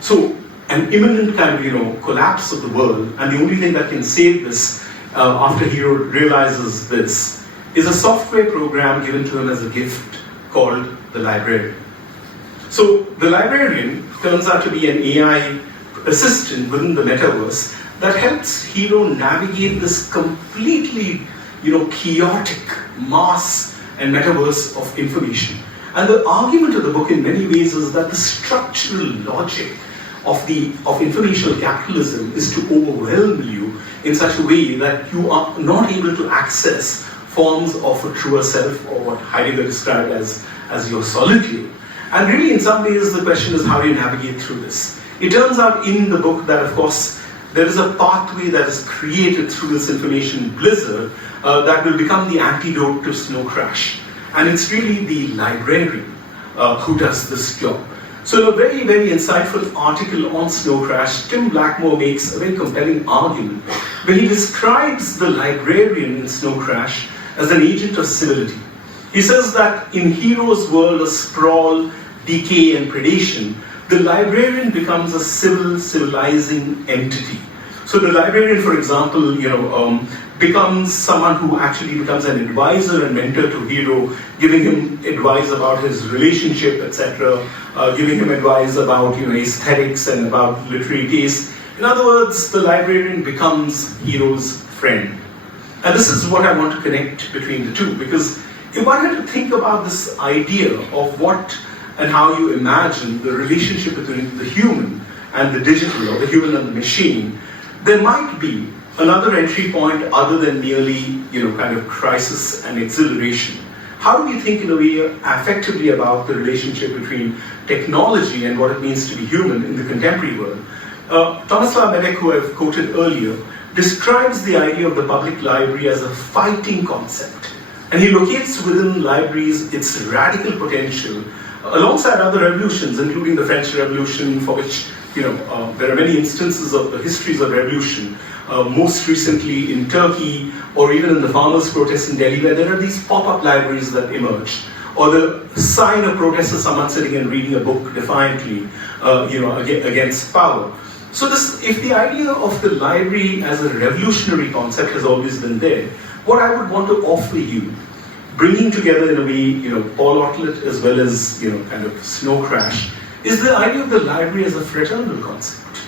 So, an imminent kind of, collapse of the world, and the only thing that can save this after Hero realizes this, is a software program given to him as a gift called the Librarian. So the Librarian turns out to be an AI assistant within the metaverse that helps Hero navigate this completely, chaotic mass and metaverse of information. And the argument of the book in many ways is that the structural logic of informational capitalism is to overwhelm you in such a way that you are not able to access forms of a truer self, or what Heidegger described as your solitude. And really, in some ways, the question is how do you navigate through this? It turns out in the book that, of course, there is a pathway that is created through this information blizzard that will become the antidote to Snow Crash. And it's really the librarian who does this job. So in a very, very insightful article on Snow Crash, Tim Blackmore makes a very compelling argument where he describes the librarian in Snow Crash as an agent of civility. He says that in Hero's world of sprawl, decay, and predation, the librarian becomes a civilizing entity. So the librarian, for example, becomes someone who actually becomes an advisor and mentor to Hero, giving him advice about his relationship, etc., giving him advice about aesthetics and about literary taste. In other words, the librarian becomes Hero's friend. And this is what I want to connect between the two, because if I had to think about this idea of what and how you imagine the relationship between the human and the digital, or the human and the machine, there might be another entry point other than merely, kind of crisis and exhilaration. How do we think in a way effectively about the relationship between technology and what it means to be human in the contemporary world? Tomislav Medek, who I've quoted earlier, describes the idea of the public library as a fighting concept. And he locates within libraries its radical potential, alongside other revolutions, including the French Revolution, for which there are many instances of the histories of revolution, most recently in Turkey, or even in the farmers' protests in Delhi, where there are these pop-up libraries that emerge, or the sign of protest is someone sitting and reading a book defiantly, against power. So if the idea of the library as a revolutionary concept has always been there, what I would want to offer you bringing together in a way, Paul Otlet as well as, kind of Snow Crash, is the idea of the library as a fraternal concept.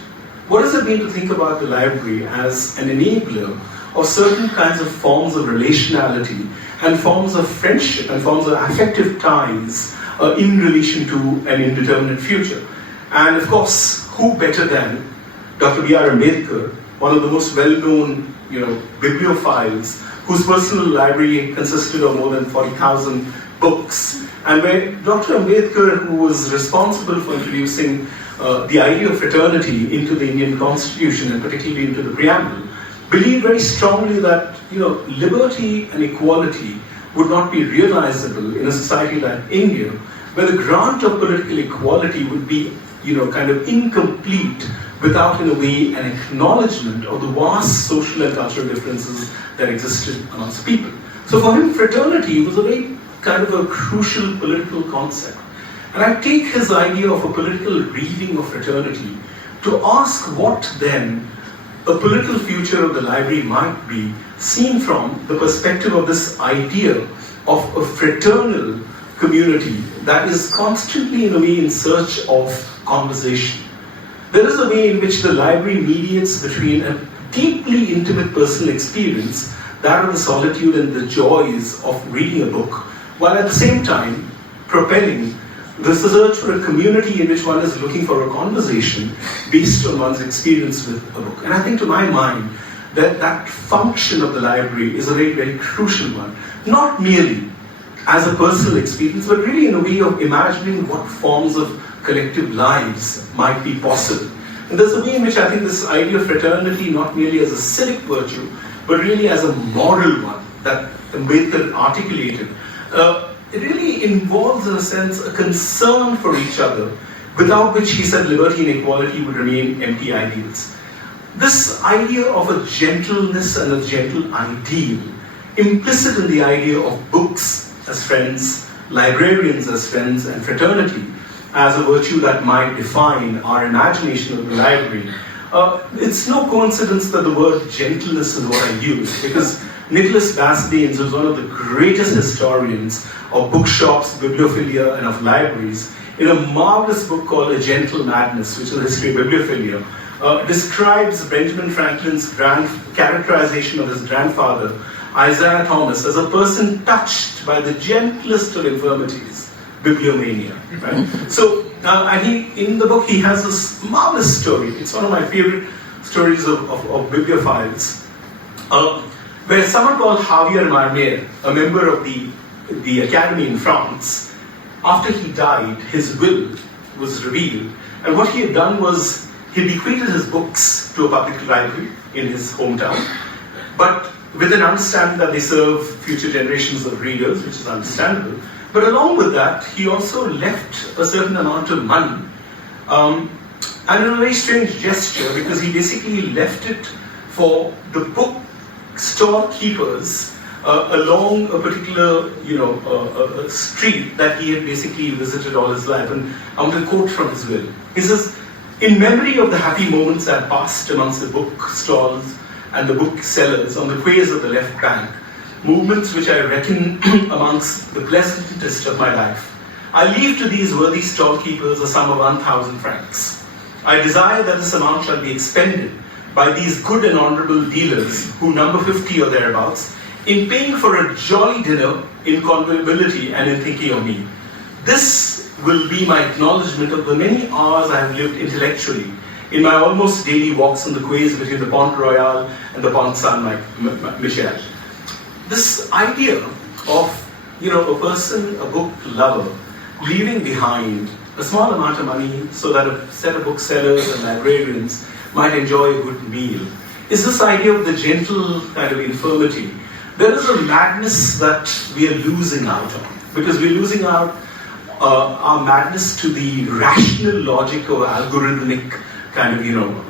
What does it mean to think about the library as an enabler of certain kinds of forms of relationality and forms of friendship and forms of affective ties in relation to an indeterminate future? And of course, who better than Dr. B.R. Ambedkar, one of the most well-known, bibliophiles, whose personal library consisted of more than 40,000 books, and where Dr. Ambedkar, who was responsible for introducing the idea of fraternity into the Indian Constitution and particularly into the preamble, believed very strongly that liberty and equality would not be realizable in a society like India, where the grant of political equality would be kind of incomplete without, in a way, an acknowledgement of the vast social and cultural differences that existed amongst people. So for him, fraternity was a very kind of a crucial political concept. And I take his idea of a political reading of fraternity to ask what then a political future of the library might be, seen from the perspective of this idea of a fraternal community that is constantly, in a way, in search of conversation. There is a way in which the library mediates between a deeply intimate personal experience, that of the solitude and the joys of reading a book, while at the same time propelling the search for a community in which one is looking for a conversation based on one's experience with a book. And I think, to my mind, that function of the library is a very, very crucial one. Not merely as a personal experience, but really in a way of imagining what forms of collective lives might be possible. And there's a way in which I think this idea of fraternity, not merely as a civic virtue, but really as a moral one that Ambedkar articulated, it really involves, in a sense, a concern for each other, without which, he said, liberty and equality would remain empty ideals. This idea of a gentleness and a gentle ideal, implicit in the idea of books as friends, librarians as friends, and fraternity as a virtue that might define our imagination of the library. It's no coincidence that the word gentleness is what I use, because Nicholas Basbanes, who's one of the greatest historians of bookshops, bibliophilia, and of libraries, in a marvelous book called A Gentle Madness, which is the history of bibliophilia, describes Benjamin Franklin's characterization of his grandfather, Isaiah Thomas, as a person touched by the gentlest of infirmities, bibliomania. Right? So, and in the book, he has this marvelous story. It's one of my favorite stories of bibliophiles, where someone called Javier Marmer, a member of the Academy in France, after he died, his will was revealed. And what he had done was, he bequeathed his books to a public library in his hometown, but with an understanding that they serve future generations of readers, which is understandable. But along with that, he also left a certain amount of money, and in a very strange gesture, because he basically left it for the book store keepers along a particular, a street that he had basically visited all his life. And I'm going to quote from his will. He says, "In memory of the happy moments I passed amongst the book stalls and the booksellers on the quays of the left bank, movements which I reckon amongst the pleasantest of my life, I leave to these worthy stall-keepers a sum of 1,000 francs. I desire that this amount shall be expended by these good and honorable dealers, who number 50 or thereabouts, in paying for a jolly dinner, in conviviality and in thinking of me. This will be my acknowledgement of the many hours I have lived intellectually in my almost daily walks on the quays between the Pont Royal and the Pont Saint-Michel." This idea of, a person, a book lover, leaving behind a small amount of money so that a set of booksellers and librarians might enjoy a good meal, is this idea of the gentle kind of infirmity. There is a madness that we are losing out on, because we're losing out our madness to the rational logic of algorithmic kind of,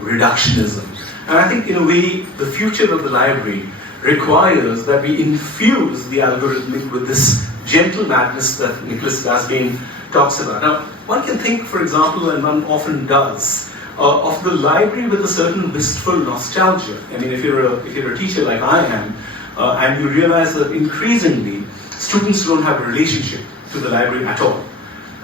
reductionism. And I think, in a way, the future of the library requires that we infuse the algorithmic with this gentle madness that Nicholas Basbane talks about. Now, one can think, for example, and one often does, of the library with a certain wistful nostalgia. I mean, if you're a teacher like I am, and you realize that increasingly students don't have a relationship to the library at all.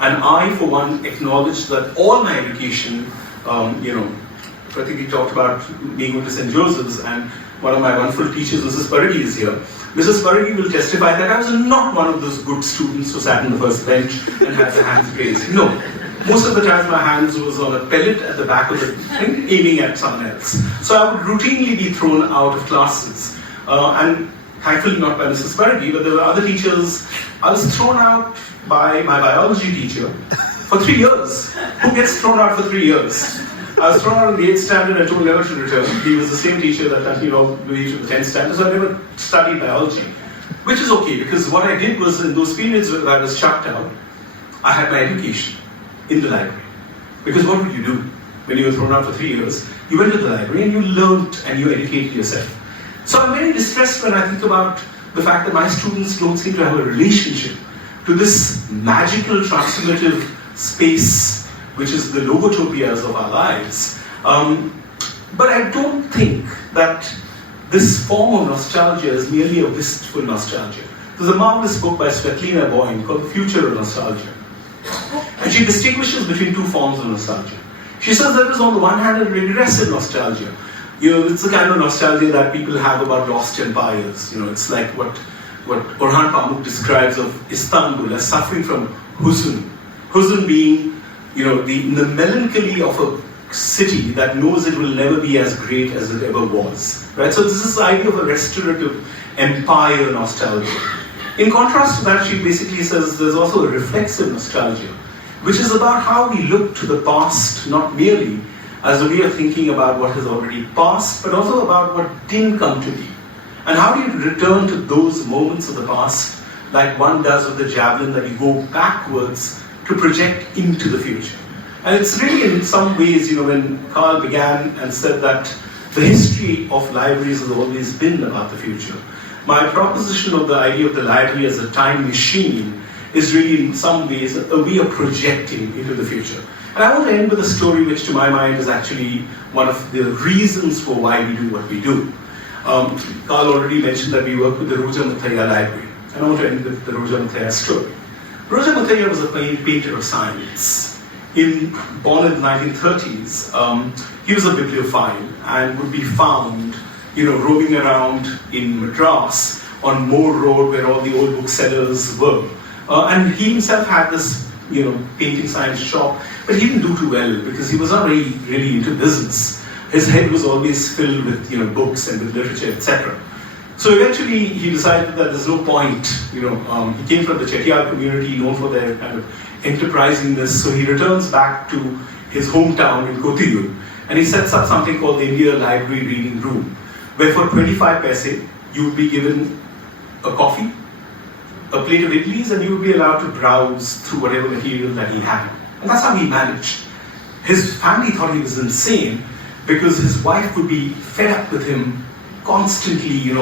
And I, for one, acknowledge that all my education, Pratik talked about being going to St. Joseph's, and one of my wonderful teachers, Mrs. Paragi, is here. Mrs. Paragi will testify that I was not one of those good students who sat in the first bench and had their hands raised. No. Most of the time my hands was on a pellet at the back of the thing, aiming at someone else. So I would routinely be thrown out of classes. And thankfully not by Mrs. Paragi, but there were other teachers. I was thrown out by my biology teacher for 3 years. Who gets thrown out for 3 years? I was thrown out in the 8th standard and told never to return. He was the same teacher that continued all the way to the 10th standard, so I never studied biology. Which is okay, because what I did was, in those periods where I was chucked out, I had my education in the library. Because what would you do when you were thrown out for 3 years? You went to the library and you learned and you educated yourself. So I'm very distressed when I think about the fact that my students don't seem to have a relationship to this magical, transformative space which is the logotopias of our lives. But I don't think that this form of nostalgia is merely a wistful nostalgia. There's a marvelous book by Svetlana Boyne called The Future of Nostalgia. And she distinguishes between two forms of nostalgia. She says there is on the one hand a regressive nostalgia. It's the kind of nostalgia that people have about lost empires. It's like what Orhan Pamuk describes of Istanbul as suffering from huzn. Huzn being the melancholy of a city that knows it will never be as great as it ever was. Right? So this is the idea of a restorative empire nostalgia. In contrast to that, she basically says there's also a reflexive nostalgia, which is about how we look to the past, not merely as a way of thinking about what has already passed, but also about what didn't come to be. And how do you return to those moments of the past, like one does with the javelin, that you go backwards to project into the future. And it's really in some ways, when Carl began and said that the history of libraries has always been about the future, my proposition of the idea of the library as a time machine is really in some ways a way of projecting into the future. And I want to end with a story which to my mind is actually one of the reasons for why we do what we do. Carl already mentioned that we work with the Roja Muthaiya Library. And I want to end with the Roja Muthaiya story. Roja Muthaiya was a painter of science. Born in the 1930s, he was a bibliophile and would be found, roaming around in Madras on Moore Road where all the old booksellers were. And he himself had this, painting science shop, but he didn't do too well because he was not really into business. His head was always filled with, books and with literature, etc. So eventually he decided that there's no point, he came from the Chettiar community known for their kind of enterprisingness, so he returns back to his hometown in Kothiyur and he sets up something called the India Library Reading Room, where for 25 paise you would be given a coffee, a plate of idlis, and you would be allowed to browse through whatever material that he had. And that's how he managed. His family thought he was insane because his wife would be fed up with him constantly,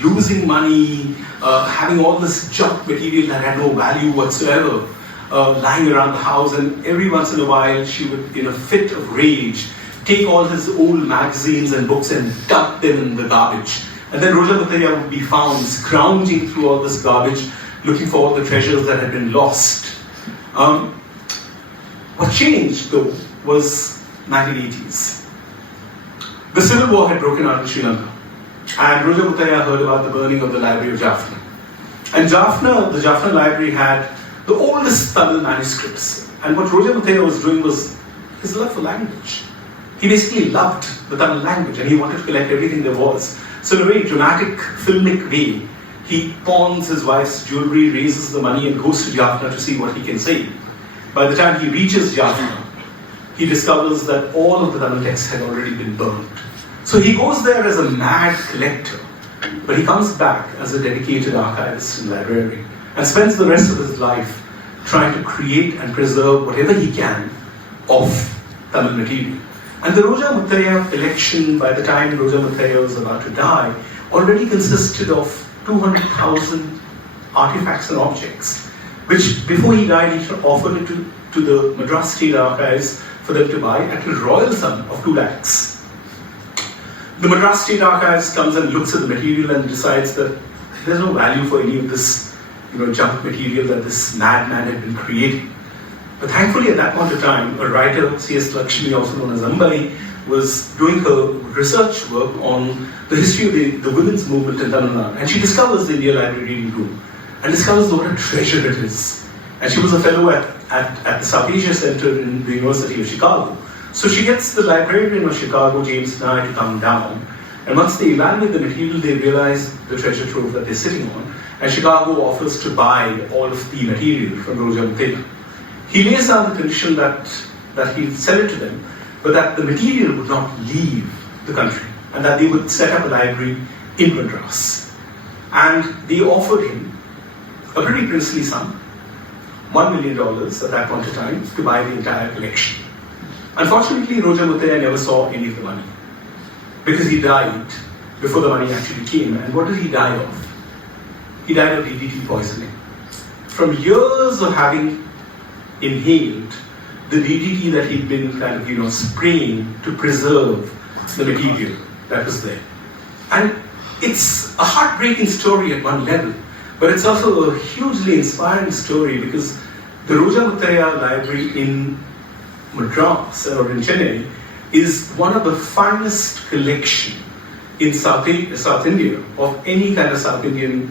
losing money, having all this junk material that had no value whatsoever, lying around the house, and every once in a while she would, in a fit of rage, take all his old magazines and books and dump them in the garbage. And then Roja Muthaiya would be found scrounging through all this garbage, looking for all the treasures that had been lost. What changed, though, was 1980s. The Civil War had broken out in Sri Lanka, and Roja Muthaiya heard about the burning of the Library of Jaffna. And the Jaffna Library had the oldest Tamil manuscripts. And what Roja Muthaiya was doing was his love for language. He basically loved the Tamil language, and he wanted to collect everything there was. So in a very dramatic, filmic way, he pawns his wife's jewelry, raises the money, and goes to Jaffna to see what he can say. By the time he reaches Jaffna, he discovers that all of the Tamil texts had already been burned. So he goes there as a mad collector, but he comes back as a dedicated archivist and librarian, and spends the rest of his life trying to create and preserve whatever he can of Tamil material. And the Roja Muthaiya collection, by the time Roja Muthaiya was about to die, already consisted of 200,000 artifacts and objects, which before he died, he offered it to the Madras State Archives for them to buy at a royal sum of 2 lakhs. The Madras State Archives comes and looks at the material and decides that there's no value for any of this, junk material that this madman had been creating. But thankfully, at that point of time, a writer, C.S. Lakshmi, also known as Ambai, was doing her research work on the history of the women's movement in Tamil Nadu. And she discovers the India Library Reading Room and discovers what a treasure it is. And she was a fellow at the South Asia Center in the University of Chicago. So she gets the librarian of Chicago, James Nye, to come down. And once they evaluate the material, they realize the treasure trove that they're sitting on. And Chicago offers to buy all of the material from Roja Muthaiya. He lays down the condition that he'll sell it to them, but that the material would not leave the country, and that they would set up a library in Madras. And they offered him a pretty princely sum, $1 million at that point in time, to buy the entire collection. Unfortunately, Roja Muthaiya never saw any of the money, because he died before the money actually came. And what did he die of? He died of DDT poisoning. From years of having inhaled the DDT that he'd been kind of, spraying to preserve the material that was there. And it's a heartbreaking story at one level, but it's also a hugely inspiring story, because the Roja Muthaiya Library in Madras or in Chennai is one of the finest collection in South India of any kind of South Indian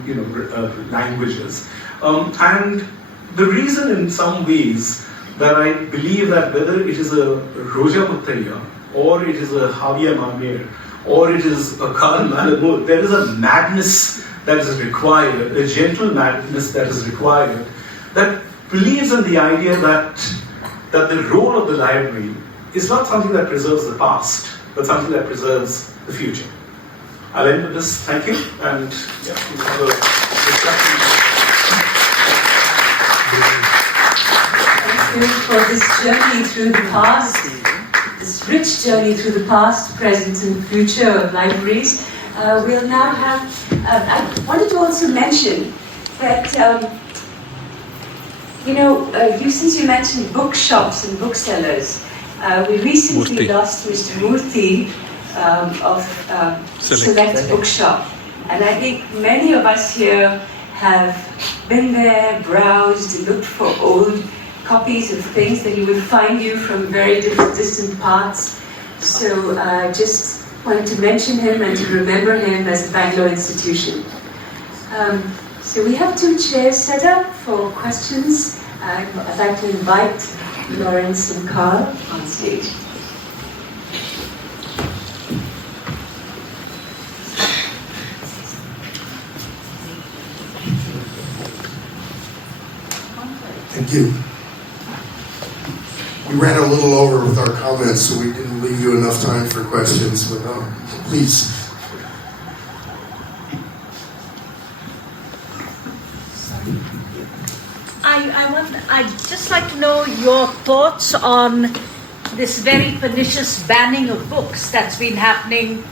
languages. And the reason in some ways that I believe that whether it is a Roja Muthaiya or it is a Javier Mamir or it is a Karl Malamud, there is a madness that is required, a gentle madness that is required, that believes in the idea that the role of the library is not something that preserves the past, but something that preserves the future. I'll end with this. Thank you, and we'll have a discussion. Thank you for this journey through the past, this rich journey through the past, present, and future of libraries. We'll now have. I wanted to also mention that since you mentioned bookshops and booksellers, we recently lost Mr. Murthy of Select Bookshop, and I think many of us here have been there, browsed, looked for old copies of things that you would find you from very distant parts. So just wanted to mention him and to remember him as a Bangalore institution. So we have 2 chairs set up for questions. I'd like to invite Lawrence and Carl on stage. Thank you. We ran a little over with our comments, so we didn't leave you enough time for questions, but please. I'd just like to know your thoughts on this very pernicious banning of books that's been happening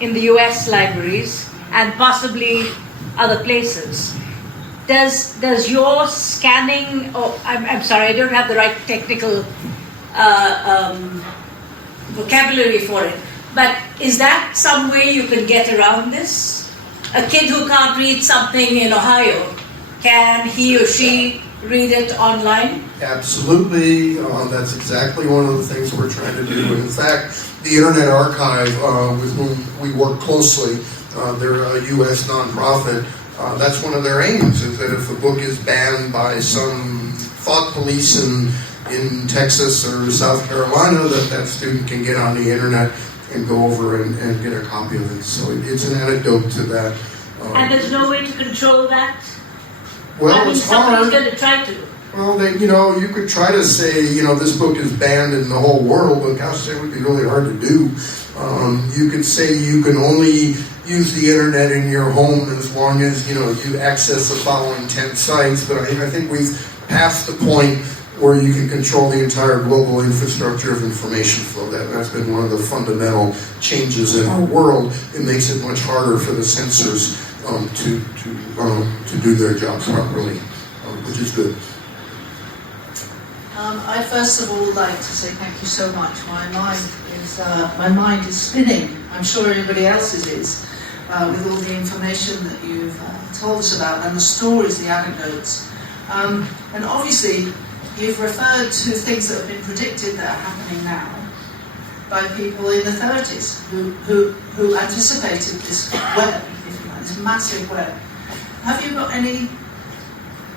in the US libraries and possibly other places. Does your scanning, I'm sorry, I don't have the right technical vocabulary for it, but is that some way you can get around this? A kid who can't read something in Ohio, can he or she read it online? Absolutely. That's exactly one of the things we're trying to do. And in fact, the Internet Archive, with whom we work closely, they're a U.S. nonprofit. That's one of their aims, is that if a book is banned by some thought police in Texas or South Carolina, that student can get on the Internet and go over and get a copy of it. So it's an antidote to that. And there's no way to control that? Well, it's somebody's hard. going to try to. Well, you could try to say, this book is banned in the whole world, but gosh, that would be really hard to do. You could say you can only use the internet in your home as long as, you access the following 10 sites, but I think we've passed the point where you can control the entire global infrastructure of information flow. That's been one of the fundamental changes in our world. It makes it much harder for the censors to do their jobs properly, which is good. I first of all like to say thank you so much. My mind is spinning. I'm sure everybody else's is. with all the information that you've told us about, and the stories, the anecdotes. And obviously, you've referred to things that have been predicted that are happening now by people in the 30s who anticipated this web, if you like, this massive web. Have you got any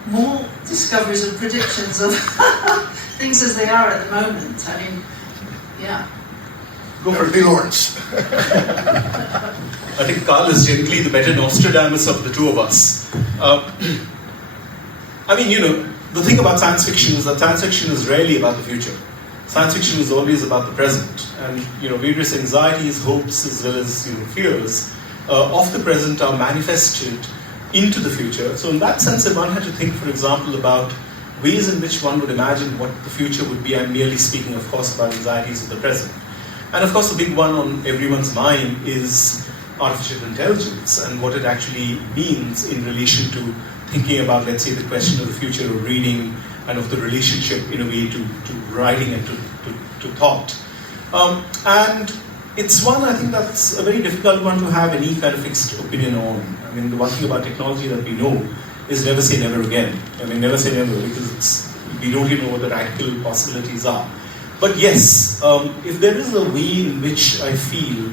more discoveries and predictions of things as they are at the moment? I mean, yeah. Go for it, Lawrence. I think Carl is generally the better Nostradamus of the two of us. I mean, the thing about science fiction is that science fiction is rarely about the future. Science fiction is always about the present. And, various anxieties, hopes, as well as, fears of the present are manifested into the future. So in that sense, if one had to think, for example, about ways in which one would imagine what the future would be, I'm merely speaking, of course, about anxieties of the present. And of course, the big one on everyone's mind is artificial intelligence and what it actually means in relation to thinking about, let's say, the question of the future of reading and of the relationship, in a way, to writing and to thought. And it's one, I think, that's a very difficult one to have any kind of fixed opinion on. I mean, the one thing about technology that we know is never say never again. I mean, never say never, because we don't even know what the practical possibilities are. But yes, if there is a way in which I feel,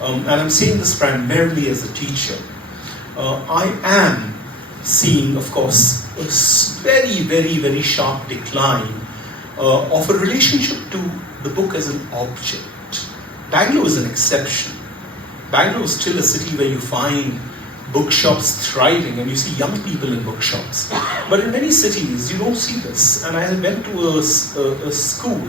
and I'm saying this primarily as a teacher, I am seeing, of course, a very, very, very sharp decline of a relationship to the book as an object. Bangalore is an exception. Bangalore is still a city where you find bookshops thriving and you see young people in bookshops. But in many cities, you don't see this. And I went to a school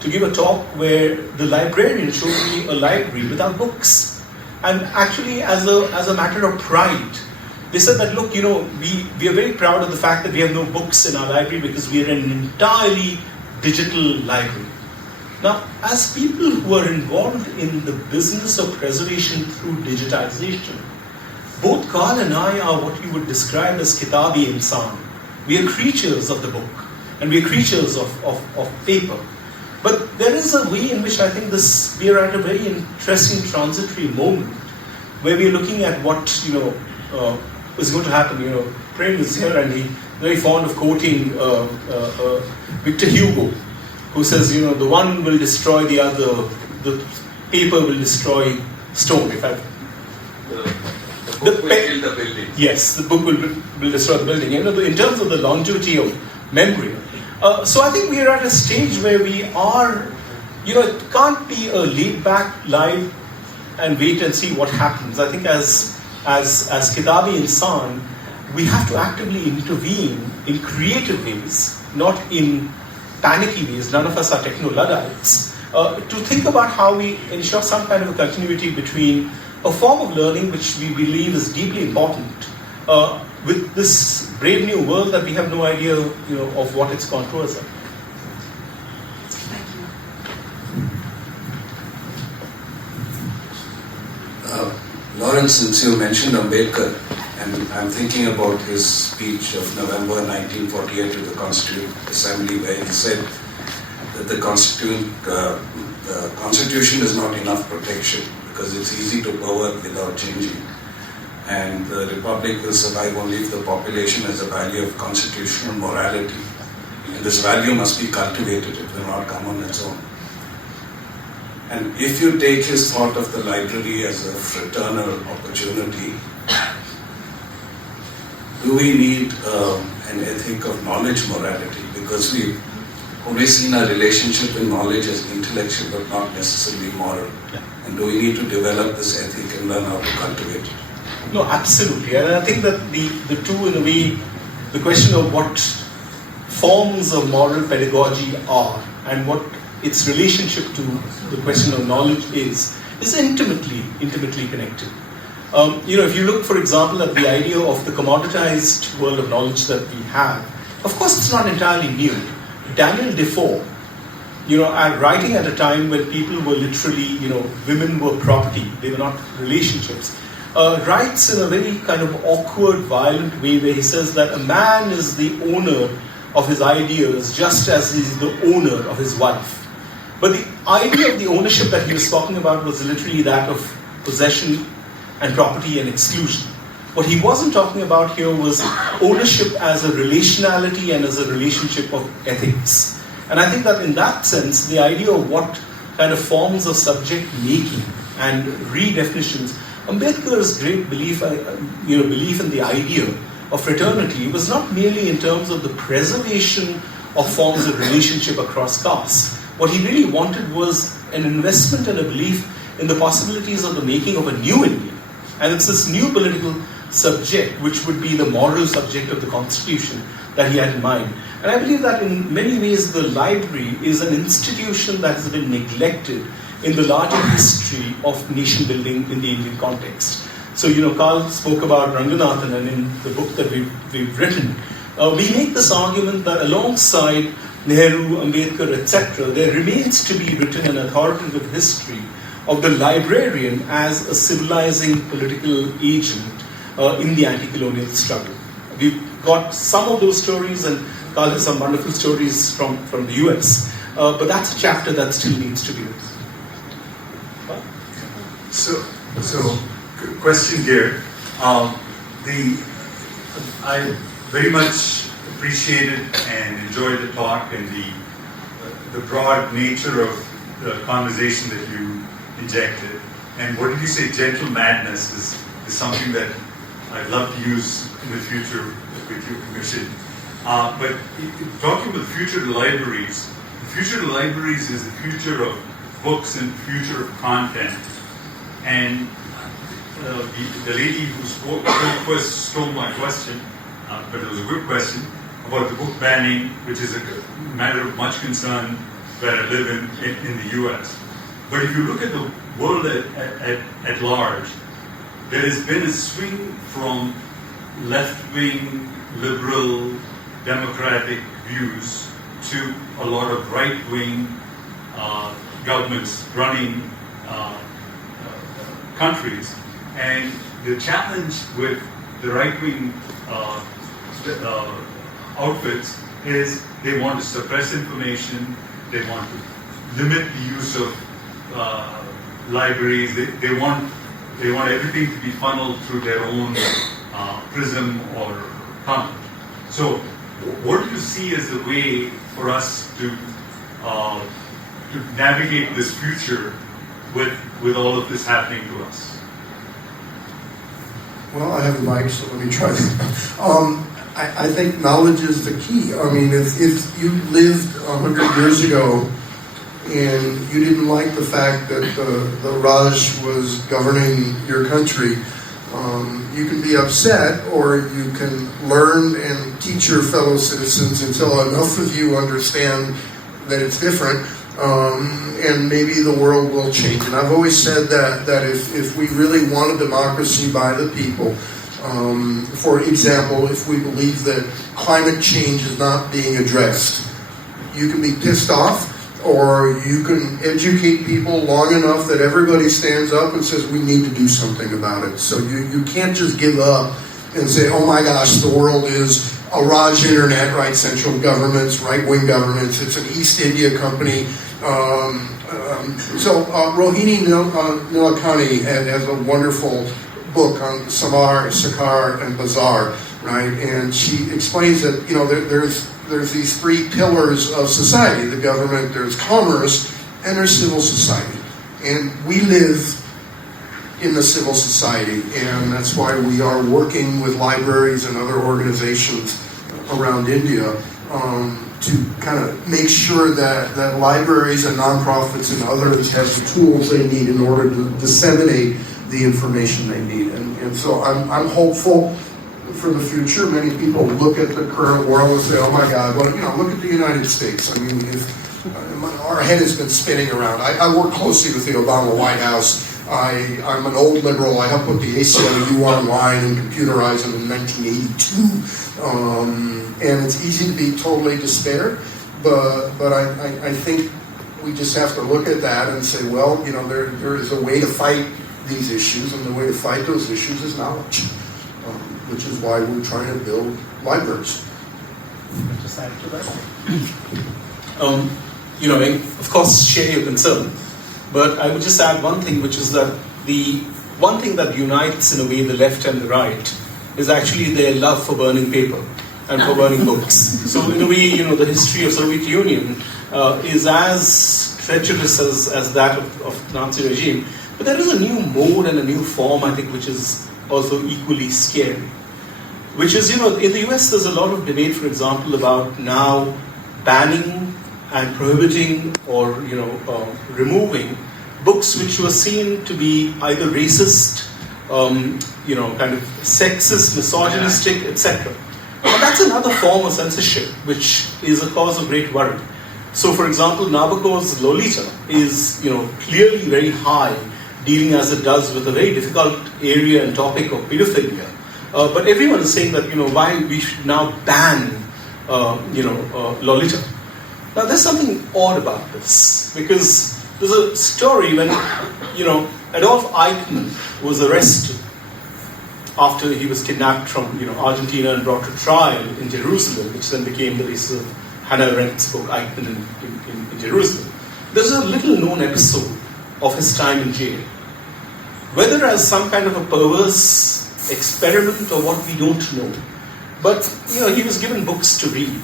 to give a talk where the librarian showed me a library without books. And actually, as a matter of pride, they said that, look, we are very proud of the fact that we have no books in our library because we are an entirely digital library. Now, as people who are involved in the business of preservation through digitization, both Carl and I are what you would describe as kitabi insan. We are creatures of the book, and we are creatures of paper. But there is a way in which I think we are at a very interesting transitory moment where we are looking at what is going to happen. Prem is here and he's very fond of quoting Victor Hugo, who says, the one will destroy the other, the paper will destroy stone. In fact, the book will kill the building. Yes, the book will destroy the building. In terms of the longevity of memory. So I think we are at a stage where we are, it can't be a laid-back live and wait and see what happens. I think as Kitabi Insan, we have to actively intervene in creative ways, not in panicky ways. None of us are techno-Luddites. To think about how we ensure some kind of a continuity between a form of learning which we believe is deeply important with this brave new world that we have no idea, of what its contours are. Thank you. Lawrence, since you mentioned Ambedkar, and I'm thinking about his speech of November 1948 to the Constituent Assembly, where he said that the Constitution is not enough protection because it's easy to pervert without changing. And the Republic will survive only if the population has a value of constitutional morality. And this value must be cultivated, it will not come on its own. And if you take his thought of the library as a fraternal opportunity, do we need an ethic of knowledge morality? Because we've always seen our relationship with knowledge as intellectual but not necessarily moral. Yeah. And do we need to develop this ethic and learn how to cultivate it? No, absolutely. And I think that the two, in a way, the question of what forms of moral pedagogy are and what its relationship to the question of knowledge is intimately connected. If you look, for example, at the idea of the commoditized world of knowledge that we have, of course it's not entirely new. Daniel Defoe, writing at a time when people were literally, women were property, they were not relationships, writes in a very kind of awkward, violent way where he says that a man is the owner of his ideas just as he's the owner of his wife. But the idea of the ownership that he was talking about was literally that of possession and property and exclusion. What he wasn't talking about here was ownership as a relationality and as a relationship of ethics. And I think that in that sense, the idea of what kind of forms of subject making and redefinitions, Ambedkar's great belief in the idea of fraternity was not merely in terms of the preservation of forms of relationship across castes. What he really wanted was an investment and a belief in the possibilities of the making of a new India. And it's this new political subject which would be the moral subject of the constitution that he had in mind. And I believe that in many ways the library is an institution that has been neglected in the larger history of nation building in the Indian context. So, Carl spoke about Ranganathan, and in the book that we've written, we make this argument that alongside Nehru, Ambedkar, etc., there remains to be written an authoritative history of the librarian as a civilizing political agent in the anti-colonial struggle. We've got some of those stories, and Carl has some wonderful stories from the US, but that's a chapter that still needs to be written. So question here. I very much appreciated and enjoyed the talk and the broad nature of the conversation that you injected. And what did you say? Gentle madness is something that I'd love to use in the future with your permission. But talking about the future of the libraries is the future of books and future of content. And the lady who spoke first stole my question, but it was a good question, about the book banning, which is a matter of much concern where I live in the US. But if you look at the world at large, there has been a swing from left-wing, liberal, democratic views to a lot of right-wing governments running countries. And the challenge with the right-wing outfits is they want to suppress information, they want to limit the use of libraries, they want everything to be funneled through their own prism or tunnel. So what do you see as the way for us to navigate this future with all of this happening to us? Well, I have the mic, so let me try this. I think knowledge is the key. I mean, if you lived 100 years ago and you didn't like the fact that the Raj was governing your country, you can be upset, or you can learn and teach your fellow citizens until enough of you understand that it's different, and maybe the world will change. And I've always said that if we really want a democracy by the people, for example, if we believe that climate change is not being addressed, you can be pissed off, or you can educate people long enough that everybody stands up and says we need to do something about it. So you can't just give up and say, oh my gosh, the world is a Raj internet, right? Central governments, right-wing governments, it's an East India company. So Rohini Nilekani has a wonderful book on Samar, Sakar, and Bazar, right? And she explains that, there's these three pillars of society: the government, there's commerce, and there's civil society. And we live in the civil society, and that's why we are working with libraries and other organizations around India to kind of make sure that libraries and nonprofits and others have the tools they need in order to disseminate the information they need. And so I'm hopeful for the future. Many people look at the current world and say, oh my God, well, look at the United States. I mean, our head has been spinning around. I work closely with the Obama White House. I'm an old liberal. I helped put the ACLU online and computerize them in 1982. And it's easy to be totally despair, but I think we just have to look at that and say, well, there is a way to fight these issues, and the way to fight those issues is knowledge, which is why we're trying to build libraries. Just add to that. Of course, share your concern, but I would just add one thing, which is that the one thing that unites, in a way, the left and the right is actually their love for burning paper and for burning books. So in a way, the history of Soviet Union is as treacherous as that of Nazi regime. But there is a new mode and a new form, I think, which is also equally scary. Which is, in the US there's a lot of debate, for example, about now banning and prohibiting or, removing books which were seen to be either racist, kind of sexist, misogynistic, etc. Now that's another form of censorship, which is a cause of great worry. So, for example, Nabokov's Lolita is, clearly very high, dealing as it does with a very difficult area and topic of pedophilia. But everyone is saying that, why we should now ban, Lolita. Now, there's something odd about this, because there's a story when, Adolf Eichmann was arrested after he was kidnapped from, Argentina and brought to trial in Jerusalem, which then became the basis of Hannah Arendt's book, Eichmann in Jerusalem. There's a little-known episode of his time in jail. Whether as some kind of a perverse experiment or what, we don't know. But, he was given books to read.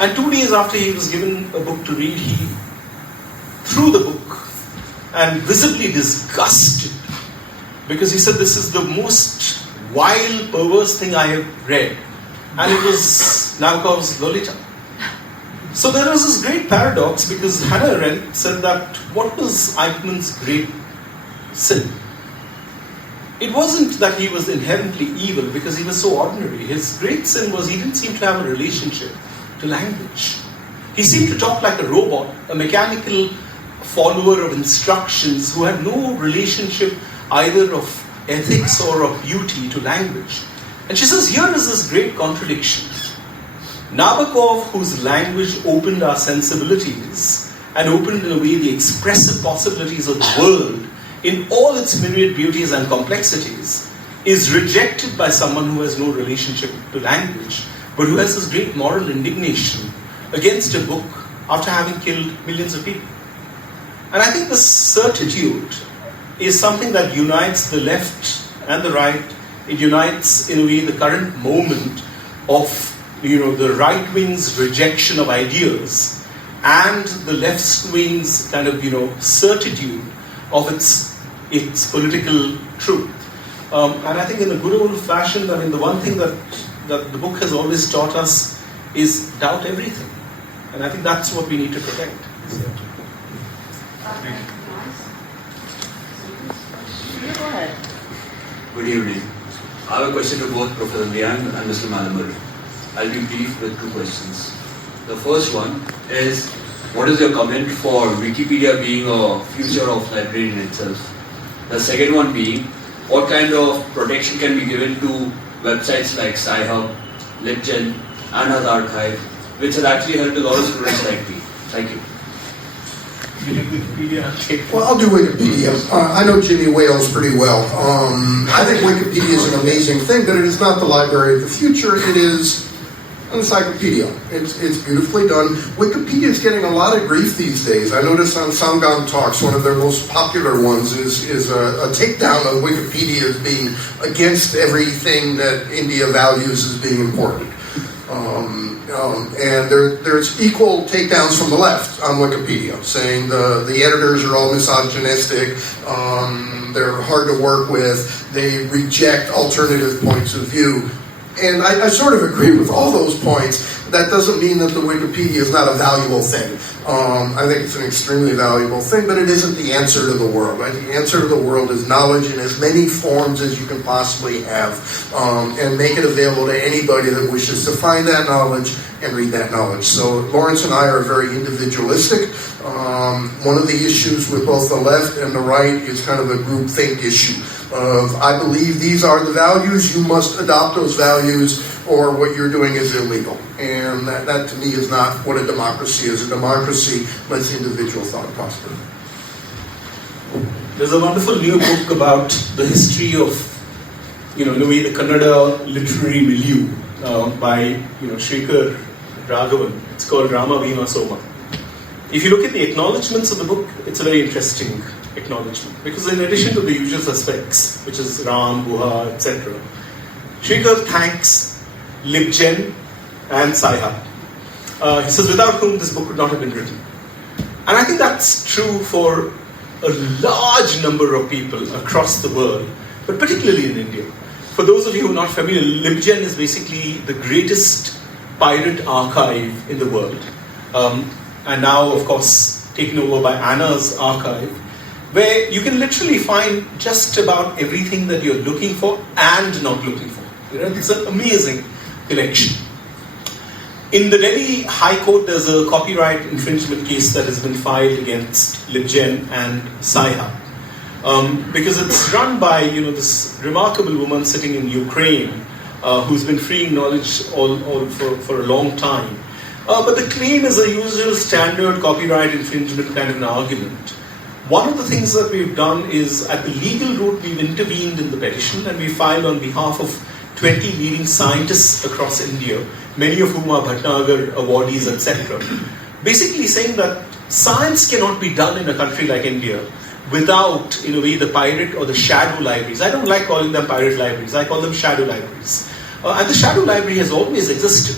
And 2 days after he was given a book to read, he threw the book and visibly disgusted, because he said, this is the most vile, perverse thing I have read. And it was Nabokov's Lolita. So there was this great paradox, because Hannah Arendt said that what was Eichmann's great sin? It wasn't that he was inherently evil, because he was so ordinary. His great sin was he didn't seem to have a relationship to language. He seemed to talk like a robot, a mechanical follower of instructions who had no relationship either of ethics or of beauty to language. And she says, here is this great contradiction. Nabokov, whose language opened our sensibilities and opened in a way the expressive possibilities of the world in all its myriad beauties and complexities, is rejected by someone who has no relationship to language, but who has this great moral indignation against a book after having killed millions of people. And I think this certitude is something that unites the left and the right. It unites, in a way, the current moment of, the right wing's rejection of ideas and the left wing's kind of, certitude of its political truth. And I think in a good old fashion, the one thing that the book has always taught us is doubt everything. And I think that's what we need to protect. Good evening. I have a question to both Professor Liang and Mr. Malamud. I'll be brief with two questions. The first one is, what is your comment for Wikipedia being a future of library in itself? The second one being, what kind of protection can be given to websites like Sci-Hub, LibGen, and Earth Archive, which has actually helped a lot of students like me. Thank you. Well, I'll do Wikipedia. I know Jimmy Wales pretty well. I think Wikipedia is an amazing thing, but it is not the library of the future. It is an encyclopedia. It's beautifully done. Wikipedia is getting a lot of grief these days. I noticed on Sangam Talks, one of their most popular ones is a takedown of Wikipedia as being against everything that India values as being important. And there's equal takedowns from the left on Wikipedia, saying the editors are all misogynistic, they're hard to work with, they reject alternative points of view. And I sort of agree with all those points. That doesn't mean that the Wikipedia is not a valuable thing. I think it's an extremely valuable thing, but it isn't the answer to the world. Right? The answer to the world is knowledge in as many forms as you can possibly have, and make it available to anybody that wishes to find that knowledge and read that knowledge. So Lawrence and I are very individualistic. One of the issues with both the left and the right is kind of a groupthink issue of, I believe these are the values, you must adopt those values, or what you're doing is illegal. And that to me is not what a democracy is. A democracy lets individual thought prosper. There's a wonderful new book about the history of, in a way, the Kannada literary milieu by, Shrikar Raghavan. It's called Rama Bhima Soma. If you look at the acknowledgements of the book, it's a very interesting acknowledgement. Because in addition to the usual suspects, which is Ram, Guha, etc., Shrikar thanks LibGen and Sci-Hub. He says, without whom this book would not have been written. And I think that's true for a large number of people across the world, but particularly in India. For those of you who are not familiar, LibGen is basically the greatest pirate archive in the world. And now, of course, taken over by Anna's archive, where you can literally find just about everything that you're looking for and not looking for. You know, it's an amazing collection. In the Delhi High Court, there's a copyright infringement case that has been filed against LibGen and Sci-Hub. Because it's run by this remarkable woman sitting in Ukraine who's been freeing knowledge all for a long time. But the claim is a usual standard copyright infringement kind of an argument. One of the things that we've done is, at the legal route, we've intervened in the petition and we filed on behalf of 20 leading scientists across India, many of whom are Bhatnagar awardees, etc. Basically saying that science cannot be done in a country like India without, in a way, the pirate or the shadow libraries. I don't like calling them pirate libraries, I call them shadow libraries. And the shadow library has always existed.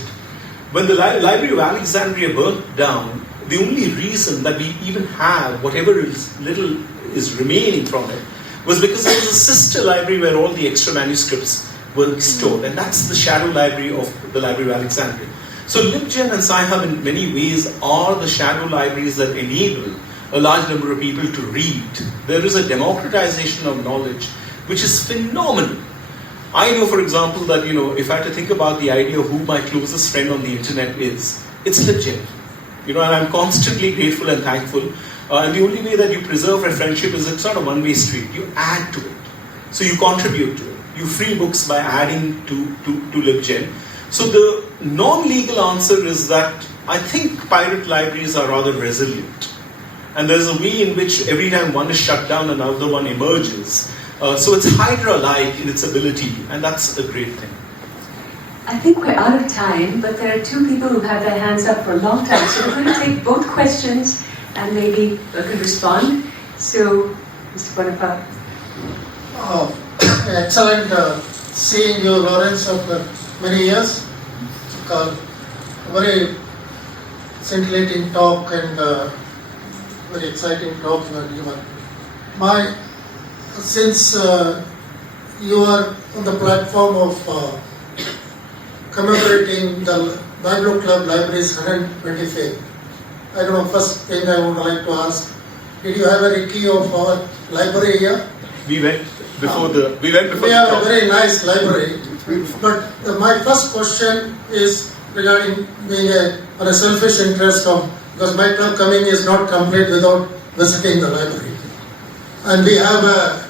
When the Library of Alexandria burnt down, the only reason that we even have whatever little is remaining from it was because there was a sister library where all the extra manuscripts were stored, and that's the shadow library of the Library of Alexandria. So LibGen and Sci-Hub in many ways are the shadow libraries that enable a large number of people to read. There is a democratization of knowledge which is phenomenal. I know, for example, that if I had to think about the idea of who my closest friend on the internet is, it's LibGen. And I'm constantly grateful and thankful. And the only way that you preserve a friendship is it's not a one-way street. You add to it. So you contribute to it. You free books by adding to LibGen. So the non-legal answer is that I think pirate libraries are rather resilient. And there's a way in which every time one is shut down, another one emerges. So it's Hydra-like in its ability, and that's a great thing. I think we're out of time, but there are two people who've had their hands up for a long time, so we're going to take both questions and maybe they could respond. So, Mr. Bonaparte. Excellent seeing you, Lawrence, after many years. Very scintillating talk and very exciting talk you have given. Since you are on the platform of commemorating the Bangalore Club Library's 125th, I don't know, first thing I would like to ask, did you have a key of our library here? We went before the We have a very nice library, but my first question is regarding being on a selfish interest because my club coming is not complete without visiting the library. And we have a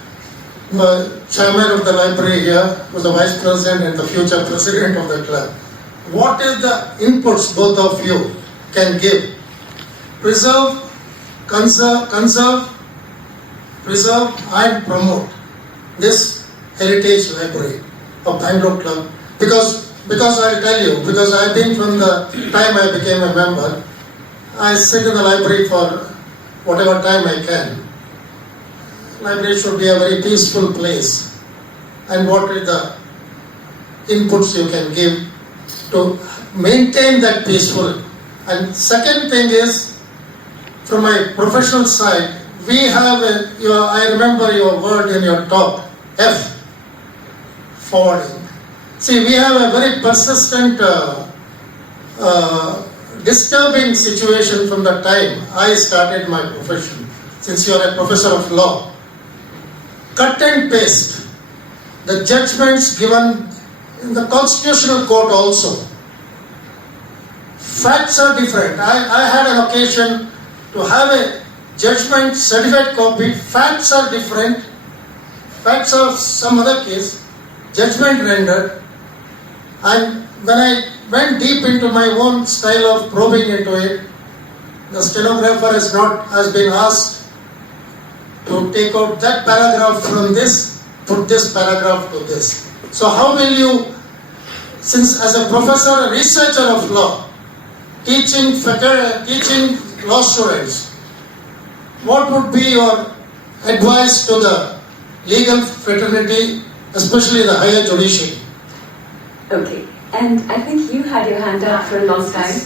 chairman of the library here, who's the vice president and the future president of the club. What is the inputs both of you can give? Preserve, and promote this heritage library of Bangalore Club. Because I'll tell you, because I've been from the time I became a member, I sit in the library for whatever time I can. Library should be a very peaceful place. And what are the inputs you can give to maintain that peaceful? And second thing is, from my professional side, we have I remember your word in your talk, F, forwarding. See, we have a very persistent, disturbing situation from the time I started my profession, since you are a professor of law. Cut and paste. The judgments given in the Constitutional Court also. Facts are different. I had an occasion to have a judgment certified copy. Facts are different. Facts of some other case. Judgment rendered. And when I went deep into my own style of probing into it, the stenographer has been asked to take out that paragraph from this, put this paragraph to this. So how will you, since as a professor, a researcher of law, teaching law students, what would be your advice to the legal fraternity, especially the higher judiciary? Okay, and I think you had your hand up for a long time.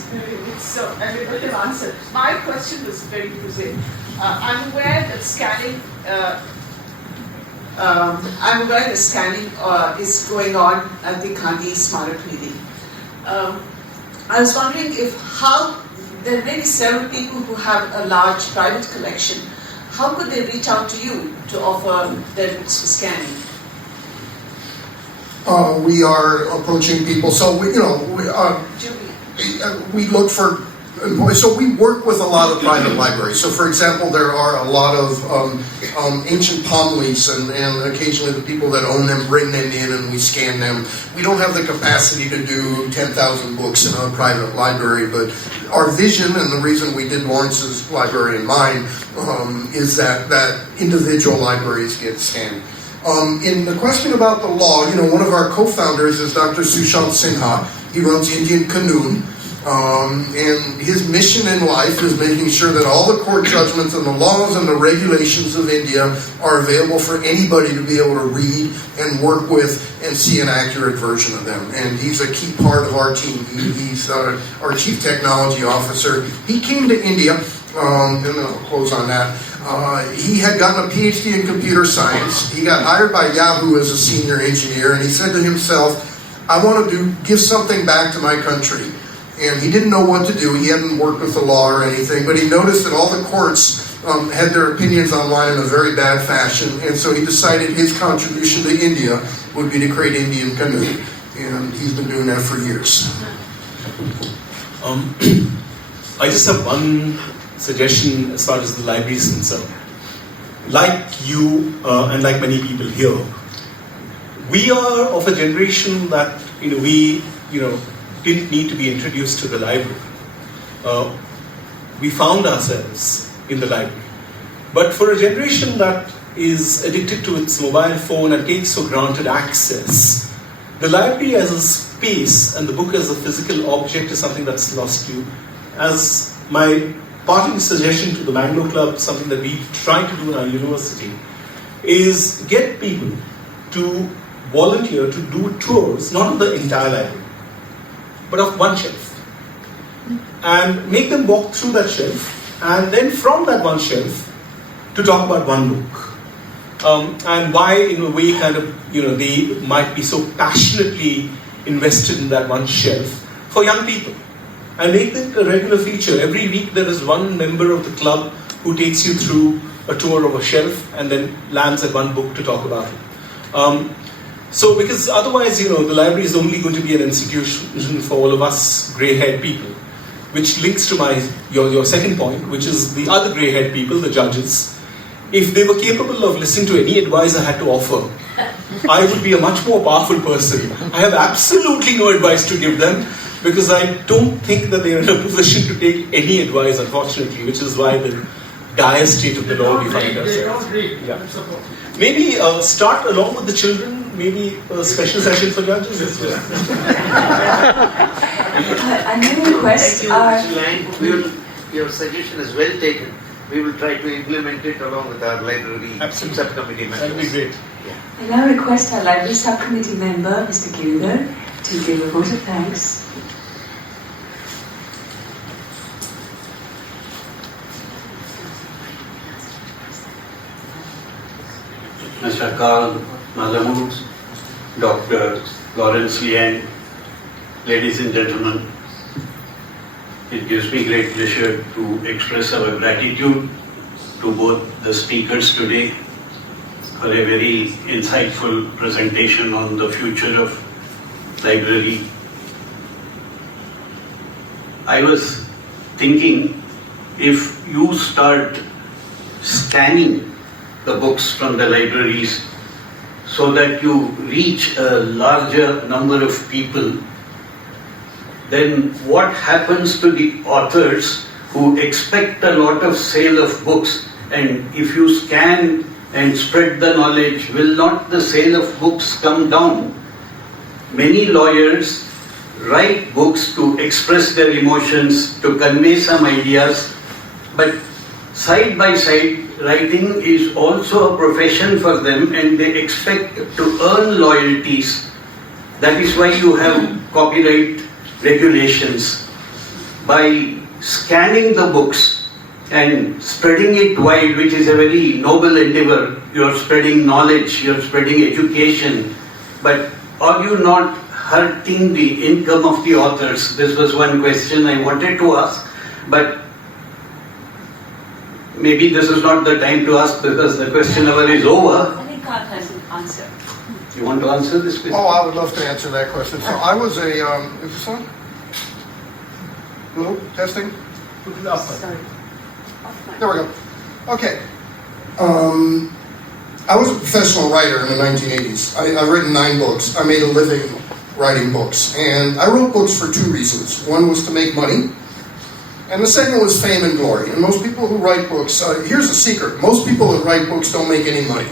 So, everybody have answered. My question was very prosaic. I'm aware that scanning is going on at the Gandhi Smarak Nidhi. I was wondering how there may be several people who have a large private collection. How could they reach out to you to offer their books for scanning? We are approaching people, so we look for. So we work with a lot of private libraries. So for example, there are a lot of ancient palm leaves and occasionally the people that own them bring them in and we scan them. We don't have the capacity to do 10,000 books in a private library, but our vision and the reason we did Lawrence's library and mine is that individual libraries get scanned. In the question about the law, one of our co-founders is Dr. Sushant Sinha. He runs Indian Canoon. And his mission in life is making sure that all the court judgments and the laws and the regulations of India are available for anybody to be able to read and work with and see an accurate version of them. And he's a key part of our team. He's our chief technology officer. He came to India, and then I'll close on that. He had gotten a PhD in computer science. He got hired by Yahoo as a senior engineer, and he said to himself, I want to give something back to my country. And he didn't know what to do. He hadn't worked with the law or anything, but he noticed that all the courts had their opinions online in a very bad fashion, and so he decided his contribution to India would be to create Indian Canoe, and he's been doing that for years. I just have one suggestion as far as the library is concerned. Like you and like many people here, we are of a generation that we didn't need to be introduced to the library. We found ourselves in the library. But for a generation that is addicted to its mobile phone and takes for granted access, the library as a space and the book as a physical object is something that's lost you. As my parting suggestion to the Bangalore Club, something that we try to do in our university, is get people to volunteer to do tours, not of the entire library, but of one shelf, and make them walk through that shelf, and then from that one shelf to talk about one book, and why in a way they might be so passionately invested in that one shelf for young people, and make it a regular feature. Every week there is one member of the club who takes you through a tour of a shelf and then lands at one book to talk about it. So, because otherwise, the library is only going to be an institution for all of us grey-haired people, which links to your second point, which is the other grey-haired people, the judges. If they were capable of listening to any advice I had to offer, I would be a much more powerful person. I have absolutely no advice to give them, because I don't think that they are in a position to take any advice, unfortunately, which is why the dire state of the law we find ourselves. They don't read. Yeah. Maybe start along with the children, maybe a special session for judges as well. A new request. Your suggestion is well taken. We will try to implement it along with our library subcommittee members. That would be great. I now request our library subcommittee member, Mr. Girdhar, to give a vote of thanks. Mr. Karl Malamud, Dr. Lawrence Liang, ladies and gentlemen, it gives me great pleasure to express our gratitude to both the speakers today for a very insightful presentation on the future of library. I was thinking, if you start scanning the books from the libraries so that you reach a larger number of people, then what happens to the authors who expect a lot of sale of books? And if you scan and spread the knowledge, will not the sale of books come down? Many lawyers write books to express their emotions, to convey some ideas, but side by side writing is also a profession for them and they expect to earn loyalties. That is why you have copyright regulations. By scanning the books and spreading it wide, which is a very noble endeavor, you are spreading knowledge, you are spreading education, but are you not hurting the income of the authors? This was one question I wanted to ask, but maybe this is not the time to ask because the question hour is over. I think Carl has an answer. You want to answer this question? Oh, I would love to answer that question. So I was a, is this on? Hello, testing? Sorry. There we go. Okay. I was a professional writer in the 1980s. I've written 9 books. I made a living writing books. And I wrote books for 2 reasons. One was to make money, and the second was fame and glory. And most people who write books, here's a secret. Most people that write books don't make any money.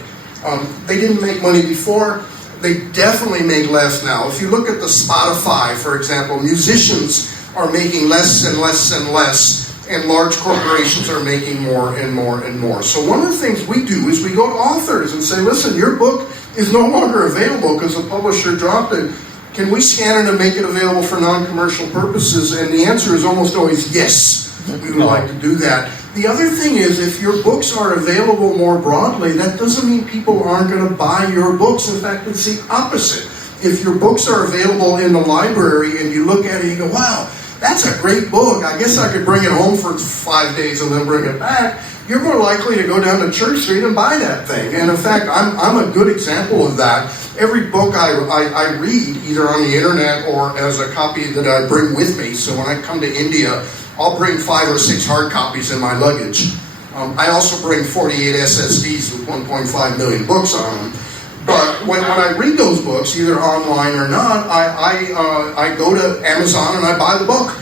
They didn't make money before. They definitely make less now. If you look at the Spotify, for example, musicians are making less and less and less, and large corporations are making more and more and more. So one of the things we do is we go to authors and say, listen, your book is no longer available because the publisher dropped it. Can we scan it and make it available for non-commercial purposes? And the answer is almost always yes, we would like to do that. The other thing is, if your books are available more broadly, that doesn't mean people aren't going to buy your books. In fact, it's the opposite. If your books are available in the library and you look at it and you go, wow, that's a great book. I guess I could bring it home for 5 days and then bring it back. You're more likely to go down to Church Street and buy that thing. And in fact, I'm a good example of that. Every book I read, either on the internet or as a copy that I bring with me. So when I come to India, I'll bring 5 or 6 hard copies in my luggage. I also bring 48 SSDs with 1.5 million books on them. But when I read those books, either online or not, I go to Amazon and I buy the book.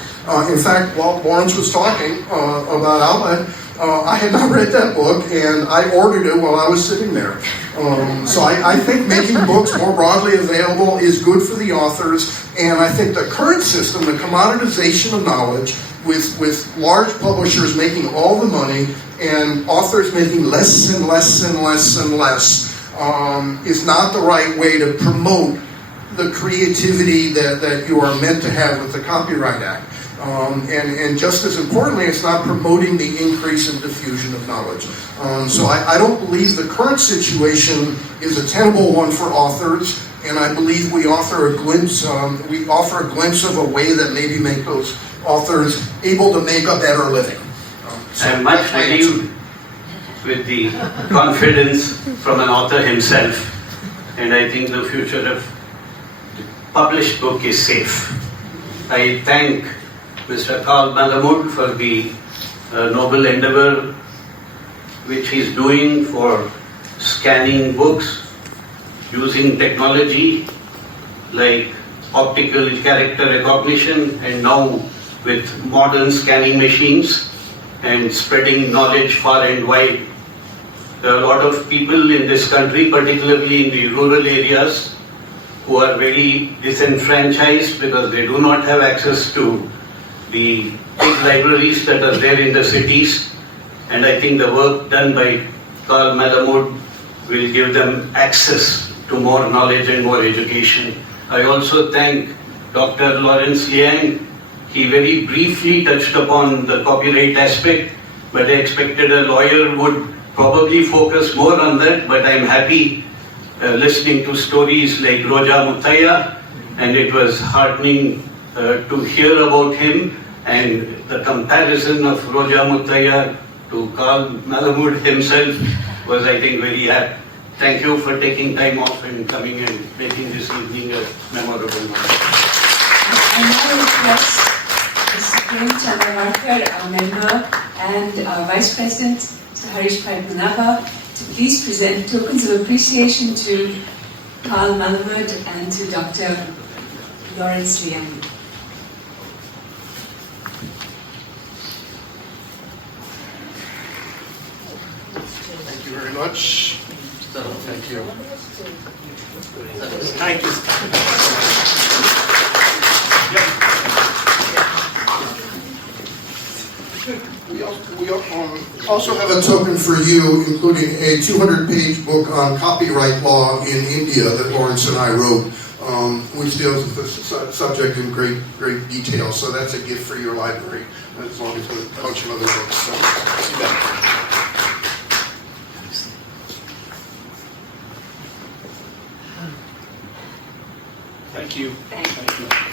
In fact, while Lawrence was talking about Outlet, I had not read that book, and I ordered it while I was sitting there. So I think making books more broadly available is good for the authors, and I think the current system, the commoditization of knowledge, with large publishers making all the money and authors making less and less and less and less, is not the right way to promote the creativity that you are meant to have with the Copyright Act. And just as importantly, it's not promoting the increase in diffusion of knowledge. So I don't believe the current situation is a tenable one for authors, and I believe we offer a glimpse of a way that maybe make those authors able to make a better living. I'm much relieved with the confidence from an author himself, and I think the future of the published book is safe. I thank Mr. Carl Malamud for the noble endeavor which he's doing for scanning books using technology like optical character recognition, and now with modern scanning machines and spreading knowledge far and wide. There are a lot of people in this country, particularly in the rural areas, who are very disenfranchised because they do not have access to the big libraries that are there in the cities. And I think the work done by Carl Malamud will give them access to more knowledge and more education. I also thank Dr. Lawrence Liang. He very briefly touched upon the copyright aspect, but I expected a lawyer would probably focus more on that, but I'm happy listening to stories like Roja Muthaiya, and it was heartening to hear about him, and the comparison of Roja Muthaiya to Carl Malamud himself was, I think, very apt. Thank you for taking time off and coming and making this evening a memorable one. I now request the Supreme Chandravarkar, our member, and our Vice President, Mr. Harish Padmanabha, to please present tokens of appreciation to Carl Malamud and to Dr. Lawrence Liang. Thank you very much. Thank you. Thank you. We all also have a token for you, including a 200-page book on copyright law in India that Lawrence and I wrote, which deals with this subject in great detail. So that's a gift for your library, as long as a bunch of other books. So, Thank you. Thank you. Thank you.